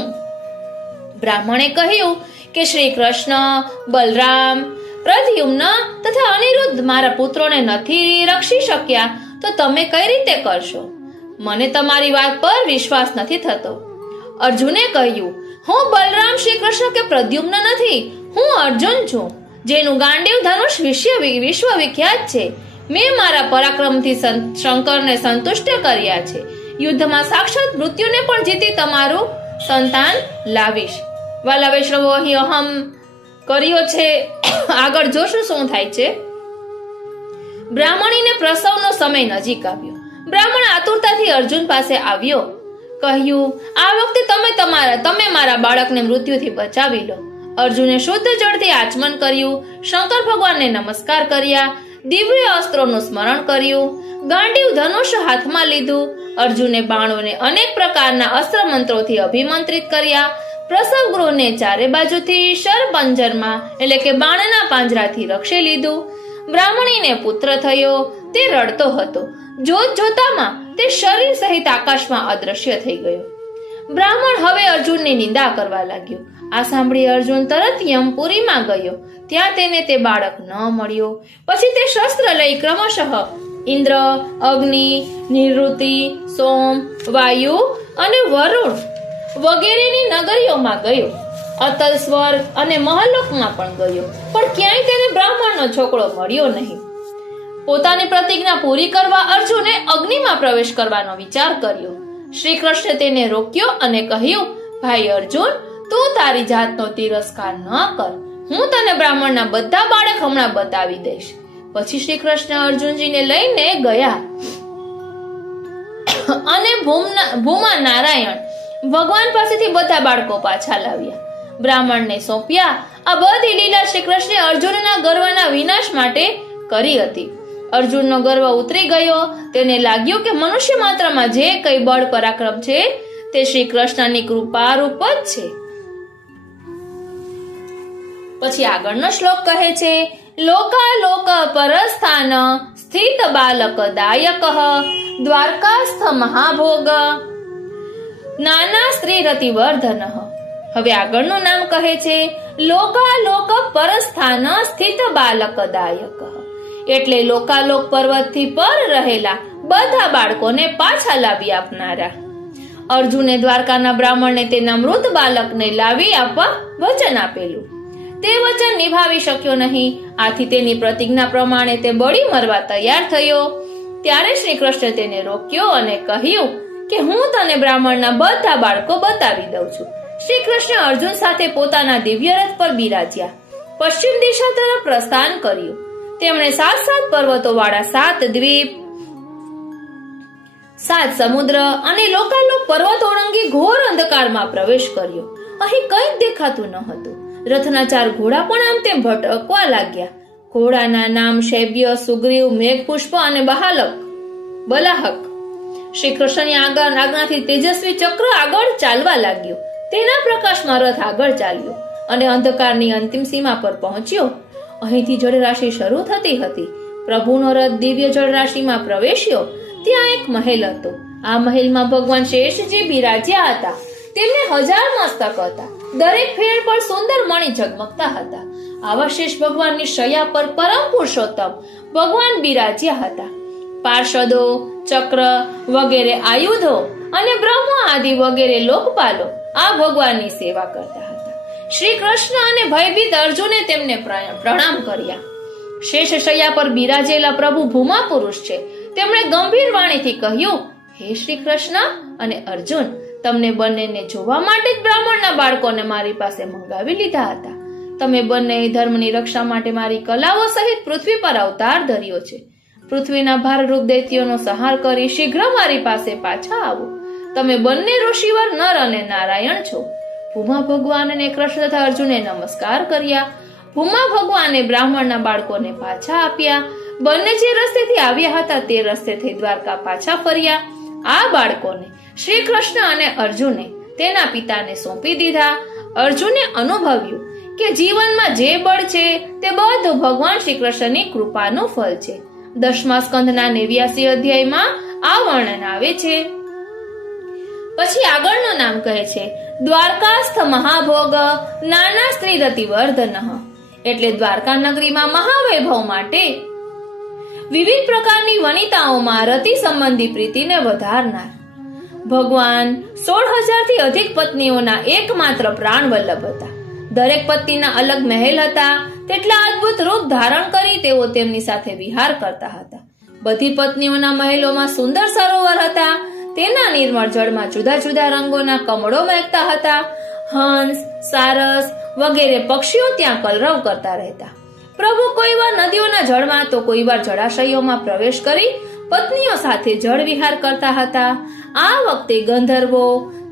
બ્રાહ્મણે કહ્યું કે શ્રી કૃષ્ણ, બલરામ, પ્રદ્યુમ્ન તથા અનિરુદ્ધ મારા પુત્રોને નથી રક્ષી શક્યા તો તમે કઈ રીતે કરશો? મને તમારી વાત પર વિશ્વાસ નથી થતો. અર્જુને કહ્યું, હું બલરામ, શ્રી કૃષ્ણ કે પ્રદ્યુમ્ન નથી, હું અર્જુન છું, જેનું ગાંડીવ ધનુષ વિશ્વ વિખ્યાત છે. મેં મારા પરાક્રમથી શંકરને સંતુષ્ટ કર્યા છે. યુદ્ધમાં સાક્ષાત મૃત્યુને પણ જીતી તમારું સંતાન લાવીશ. વાલા વૈષ્ણવો, અહીં અહમ કર્યો છે. આગળ જોશું શું થાય છે. બ્રાહ્મણીને પ્રસવનો સમય નજીક આવ્યો. બ્રાહ્મણ આતુરતાથી અર્જુન પાસે આવ્યો. કહ્યું, આ વખતે તમે મારા બાળકને મૃત્યુથી બચાવી લો. અર્જુને શુદ્ધ જળથી આચમન કર્યું, શંકર ભગવાનને નમસ્કાર કર્યા, દિવ્ય અસ્ત્રોનું સ્મરણ કર્યું, ગાંડીવ ધનુષ હાથમાં લીધું. અર્જુને બાણોને અનેક પ્રકારના અસ્ત્ર મંત્રોથી અભિમંત્રિત કર્યા. પ્રસવ ગૃહને ચારે બાજુથી શરપંજરમાં એટલે કે બાણના પાંજરાથી રક્ષી લીધું. બ્રાહ્મણીને પુત્ર થયો. તે રડતો હતો. જોત જોતામાં તે શરીર સહિત આકાશમાં અદ્રશ્ય થઈ ગયો. બ્રાહ્મણ હવે અર્જુનની નિંદા કરવા લાગ્યો. આ સાંભળી અર્જુન તરત યમપુરીમાં ગયો. ત્યાં તેને તે બાળક ન મળ્યો. પછી તે શસ્ત્ર લઈ ક્રમશઃ ઇન્દ્ર, અગ્નિ, નિવૃત્તિ, સોમ, વાયુ અને વરુણ વગેરેની નગરીઓમાં ગયો. અતલ સ્વર્ગ અને મહલોકમાં પણ ગયો, પણ ક્યાંય તેને બ્રાહ્મણનો છોકરો મળ્યો નહીં. પોતાની પ્રતિજ્ઞા પૂરી કરવા અર્જુને અગ્નિમાં પ્રવેશ કરવાનો વિચાર કર્યો. શ્રી કૃષ્ણે તેને રોક્યો અને કહ્યું, ભાઈ અર્જુન, તું તારી જાતનો તિરસ્કાર ન કર. હું તને બ્રાહ્મણના બધા બાળક હમણાં બતાવી દઈશ. પછી શ્રી કૃષ્ણ અર્જુનજીને લઈને ગયા અને ભૂમા નારાયણ ભગવાન પાસેથી બધા બાળકો પાછા લાવ્યા. બ્રાહ્મણને સોંપ્યા. આ બધી લીલા શ્રી કૃષ્ણે અર્જુનના ગર્વના વિનાશ માટે કરી હતી. અર્જુનનો ગર્વ ઉતરી ગયો. તેને લાગ્યું કે મનુષ્ય માત્રમાં જે કઈ બળ પરાક્રમ છે તે શ્રી કૃષ્ણની કૃપા રૂપ જ છે. પછી આગળનો શ્લોક કહે છે, લોકાલોક પરસ્થાન સ્થિત બાલક દાયક દ્વારકાસ્થ મહાભોગ નાના સ્ત્રી રતિવર્ધન. હવે આગળનું નામ કહે છે, લોકાલોક પરસ્થાન સ્થિત બાલક દાયક, એટલે લોકાલોક પર્વતથી પર રહેલા બધા બાળકોને પાછા લાવી આપનારા. અર્જુને દ્વારકાના બ્રાહ્મણને તેના મૃત બાલકને લાવી આપવા વચન આપેલું. તે વચન નિભાવી શક્યો નહીં. આથી તેની પ્રતિજ્ઞા પ્રમાણે તે બળી મરવા તૈયાર થયો. ત્યારે શ્રી કૃષ્ણે તેને રોક્યો અને કહ્યું કે હું તને બ્રાહ્મણના બધા બાળકો બતાવી દઉં છું. શ્રી કૃષ્ણ અર્જુન સાથે પોતાના દિવ્ય રથ પર બિરાજ્યા. પશ્ચિમ દિશા તરફ પ્રસ્થાન કર્યું. તેમણે 7 પર્વતો વાળા 7 દ્વીપ, 7 સમુદ્ર અને લોકાલોક પર્વત ઓળંગી ઘોર અંધકારમાં પ્રવેશ કર્યો. અહીં કંઈ દેખાતું ન હતું. રથના 4 ઘોડા પણ આમ તેમ ભટકવા લાગ્યા. ઘોડાના નામ શૈબ્ય, સુગ્રીવ, મેઘપુષ્પ અને બલાહક. શ્રી કૃષ્ણની આજ્ઞાથી તેજસ્વી ચક્ર આગળ ચાલવા લાગ્યો. તેના પ્રકાશમાં રથ આગળ ચાલ્યો અને અંધકારની અંતિમ સીમા પર પહોંચ્યો. અહીંથી જળરાશિ શરૂ થતી હતી. પ્રભુનો રથ દિવ્ય જળરાશિમાં પ્રવેશ્યો. ત્યાં એક મહેલ હતો. આ મહેલમાં ભગવાન શેષજી બિરાજ્યા હતા. તેમને 1000 મસ્તક હતા. દરેક ફેર પર સુંદર મણિ ઝગમગતા હતા. આવા શેષ ભગવાનની શૈયા પર પરમ પુરુષોત્તમ ભગવાન બિરાજ્યા હતા. પાર્ષદો, ચક્ર વગેરે આયુધો અને બ્રહ્મ આદિ વગેરે લોકપાલો આ ભગવાનની સેવા કરતા હતા. શ્રી કૃષ્ણ અને ભયભીત અર્જુને તેમને પ્રણામ કર્યા. શેષ શૈયા પર બિરાજેલા પ્રભુ ભૂમા પુરુષ છે. તેમણે ગંભીર વાણીથી કહ્યું, હે શ્રી કૃષ્ણ અને અર્જુન, તમને બંનેને જોવા માટે જ બ્રાહ્મણના બાળકોને મારી પાસે મંગાવી લીધા હતા. તમે બંને ધર્મની રક્ષા માટે મારી કલાઓ સહિત પૃથ્વી પર અવતાર ધર્યો છે. પૃથ્વીના ભારરૂપ દૈત્યોનો સંહાર કરી શીઘ્ર મારી પાસે પાછા આવો. તમે બંને ઋષિવર નર અને નારાયણ છો. ભૂમા ભગવાન અને કૃષ્ણ તથા અર્જુને નમસ્કાર કર્યા. ભૂમા ભગવાને બ્રાહ્મણના બાળકોને પાછા આપ્યા. બંને જે રસ્તેથી આવ્યા હતા તે રસ્તેથી દ્વારકા પાછા ફર્યા. આ બાળકોને શ્રી કૃષ્ણ અને અર્જુને તેના પિતાને સોંપી દીધા. અર્જુને અનુભવ્યું કે જીવનમાં જે બળ છે તે બધું ભગવાન શ્રી કૃષ્ણની કૃપાનું ફળ છે. 10મા સ્કંધના 89 અધ્યાયમાં આ વર્ણન આવે છે. પછી આગળનું નામ કહે છે, દ્વારકાસ્થ મહાભોગ નાના સ્ત્રી રતિવર્ધન, એટલે દ્વારકા નગરીમાં મહાવૈભવ માટે વિવિધ પ્રકારની વનિતાઓમાં રતિ સંબંધી પ્રીતિને વધારનાર. ભગવાન 16,000 થી અધિક પત્નીઓના એકમાત્ર પ્રાણ વલ્લભ હતા. દરેક પત્નીના અલગ મહેલ હતા. તેટલા અદ્ભુત રૂપ ધારણ કરી તેઓ તેમની સાથે વિહાર કરતા હતા. બધી પત્નીઓના મહેલોમાં સુંદર સરોવર હતા. તેના નિર્મળ જળમાં જુદા જુદા રંગોના કમળો મહેકતા હતા. હંસ, સારસ વગેરે પક્ષીઓ ત્યાં કલરવ કરતા રહેતા. પ્રભુ કોઈ વાર નદીઓના જળમાં તો કોઈ વાર જળાશયોમાં પ્રવેશ કરી પત્નીઓ સાથે જળ વિહાર કરતા હતા. આ વખતે ગંધર્વો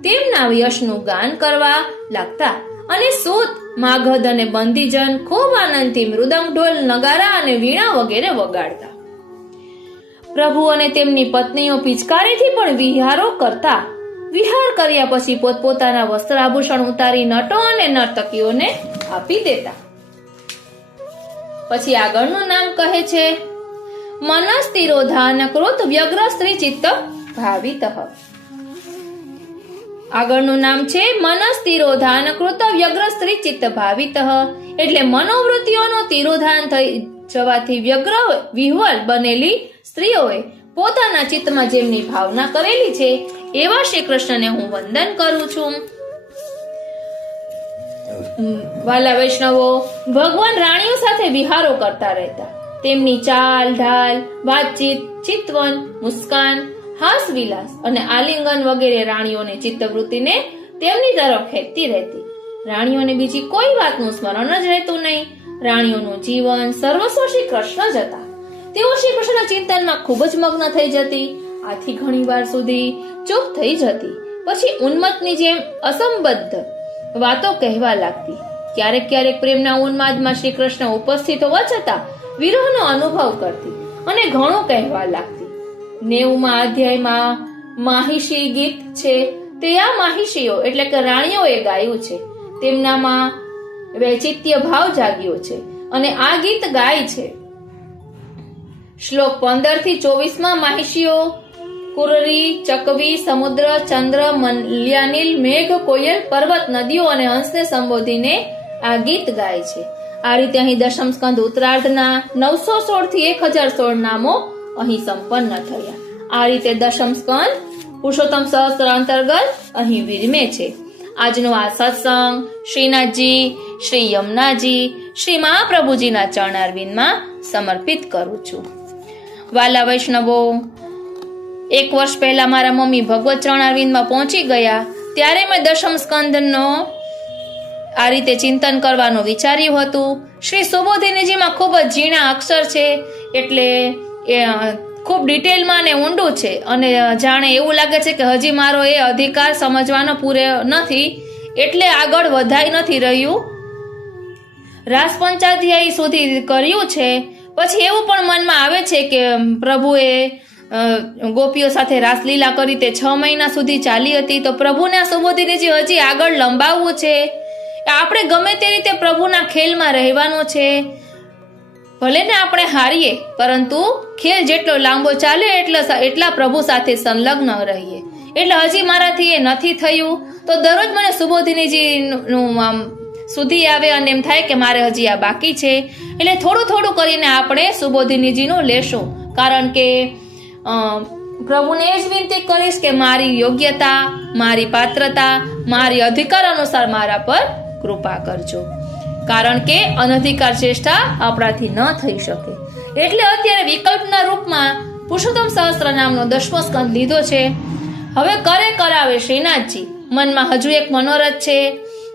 તેમના યશનું ગાન કરવા લાગતા અને સૂત, માગધ અને બંદીજન ખૂબ આનંદથી મૃદંગ, ઢોલ, નગારા અને વીણા વગેરે વગાડતા. પ્રભુ અને તેમની પત્નીઓ પિચકારીથી પણ વિહારો કરતા. વિહાર કર્યા પછી પોતપોતાના વસ્ત્ર આભૂષણ ઉતારી નટો અને નર્તકીઓને આપી દેતા. પછી આગળનું નામ કહે છે, મનસ્તિરોધાન કૃત વ્યગ્ર સ્ત્રી ચિત્ત ભાવિત. આગળનું નામ છે મનસ્તિરોધાન કૃત વ્યગ્ર સ્ત્રી ચિત્ત ભાવિત, એટલે મનોવૃત્તિઓનો તિરોધાન થઈ જવાથી વ્યગ્ર વિહ્વલ બનેલી સ્ત્રીઓએ પોતાના ચિત્તમાં જેમની ભાવના કરેલી છે એવા શ્રી કૃષ્ણને હું વંદન કરું છું. વાલા વૈષ્ણવો, ભગવાન રાણીઓ સાથે વિહારો કરતા રહેતા. તેમની ચાલ ઢાલ, વાતચીત, ચિતવન, મુસ્કાન, હાસ વિલાસ અને આલિંગન વગેરે રાણીઓની ચિત્તવૃત્તિને તેમની તરફ ખેંચતી રહેતી. રાણીઓને બીજી કોઈ વાતનું સ્મરણ જ રહેતું નહીં. રાણીઓનું જીવન સર્વસ્વ શ્રી કૃષ્ણ જ હતા. તેઓ શ્રી કૃષ્ણના ચિંતનમાં ખૂબ જ મગ્ન થઈ જતી. આથી ઘણી વાર સુધી ચૂપ થઈ જતી. પછી ઉન્મત્તની જેમ અસંબદ્ધ વાતો કહેવા લાગતી. ક્યારેક ક્યારેક પ્રેમના ઉન્માદમાં શ્રી કૃષ્ણ ઉપસ્થિત હોવા છતાં વિરહનો અનુભવ કરતી. અને ઘણું કહેવા લાગતી. 90મા અધ્યાયમાં માહિષી ગીત છે તે આ માહિષીઓ એટલે કે રાણીઓએ ગાયું છે. તેમનામાં વૈચિત્ય ભાવ જાગ્યો છે અને આ ગીત ગાય છે. શ્લોક 15 થી 24માં માહિષીઓ કુરરી, ચકવી, સમુદ્ર, ચંદ્ર, મલ્યાનિલ, મેઘ, કોયલ, પર્વત, નદીઓ અને હંસને સંબોધીને આ ગીત ગાય છે. આ રીતે અહીં દશમ સ્કંદ ઉત્તરાર્ધના 916 થી 1016 નામો અહીં સંપન્ન થયા. આ રીતે દશમ સ્કંદ પુરુષોત્તમ સહસ્ત્ર અંતર્ગત અહીં વિરમે છે. આજનો આ સત્સંગ શ્રીનાથજી, શ્રી યમુનાજી, શ્રી મહાપ્રભુજીના ચરણારવિંદમાં સમર્પિત કરું છું. વાલા વૈષ્ણવો, 1 વર્ષ પહેલા મારા મમ્મી ભગવત ચરણારવિંદમાં પહોંચી ગયા ત્યારે મેં દશમ સ્કંદનો આ રીતે ચિંતન કરવાનું વિચાર્યું હતું. શ્રી સુબોધિનીજીમાં ખૂબ જ ઝીણા અક્ષર છે એટલે એ ખૂબ ડિટેલમાં ને ઊંડું છે અને જાણે એવું લાગે છે કે હજી મારો એ અધિકાર સમજવાનો પૂરો નથી એટલે આગળ વધાઈ નથી રહ્યું. રાસ પંચાધ્યાયી સુધી કર્યું છે, પછી એવું પણ મનમાં આવે છે કે પ્રભુએ ગોપીઓ સાથે રાસલીલા કરી તે 6 મહિના સુધી ચાલી હતી, તો પ્રભુને સુબોધિનીજી હજી આગળ લંબાવવું છે. આપણે ગમે તે રીતે પ્રભુના ખેલમાં રહેવાનું છે. ભલે ને આપણે હારીએ, પરંતુ ખેલ જેટલો લાંબો ચાલે એટલા પ્રભુ સાથે સંલગ્ન રહીએ. એટલે હજી મારાથી એ નથી થયું તો દરરોજ મને સુબોધિનીજીનું આમ સુધી આવે અને એમ થાય કે મારે હજી આ બાકી છે. એટલે થોડું થોડું કરીને આપણે સુબોધિનીજીનું લેશું, કારણ કે પ્રભુને એ જ વિનંતી કરીશ કે મારી યોગ્યતા, મારી પાત્રતા, મારી અધિકાર અનુસાર મારા પર કૃપા કરજો, કારણ કે અનધિકાર ચેષ્ટા આપણાથી ન થઈ શકે. એટલે અત્યારે વિકલ્પના રૂપમાં પુરુષોત્તમ સહસ્ત્ર નામનો 10મો સ્કંદ લીધો છે. હવે કરે કરાવે શ્રીનાથજી. મનમાં હજુ એક મનોરથ છે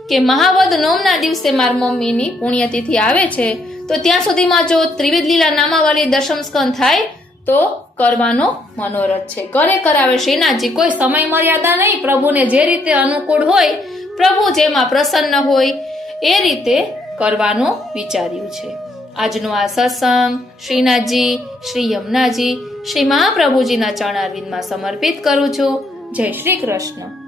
કે મહાવદ નોમના દિવસે મારી મમ્મીની પુણ્યતિથિ આવે છે, તો ત્યાં સુધીમાં જો ત્રિવિધ લીલા નામાવાળી દશમ સ્કંદ થાય તો કરવાનો મનોરથ છે. કરે કરાવે શ્રીનાથજી. કોઈ સમય મર્યાદા નહીં, પ્રભુને જે રીતે અનુકૂળ હોય, પ્રભુ જેમાં પ્રસન્ન હોય એ રીતે કરવાનો વિચાર્યું છે. આજનો આ સત્સંગ શ્રીનાથજી, શ્રી યમુનાજી, શ્રી મહાપ્રભુજીના ચરણારવિંદમાં સમર્પિત કરું છું. જય શ્રી કૃષ્ણ.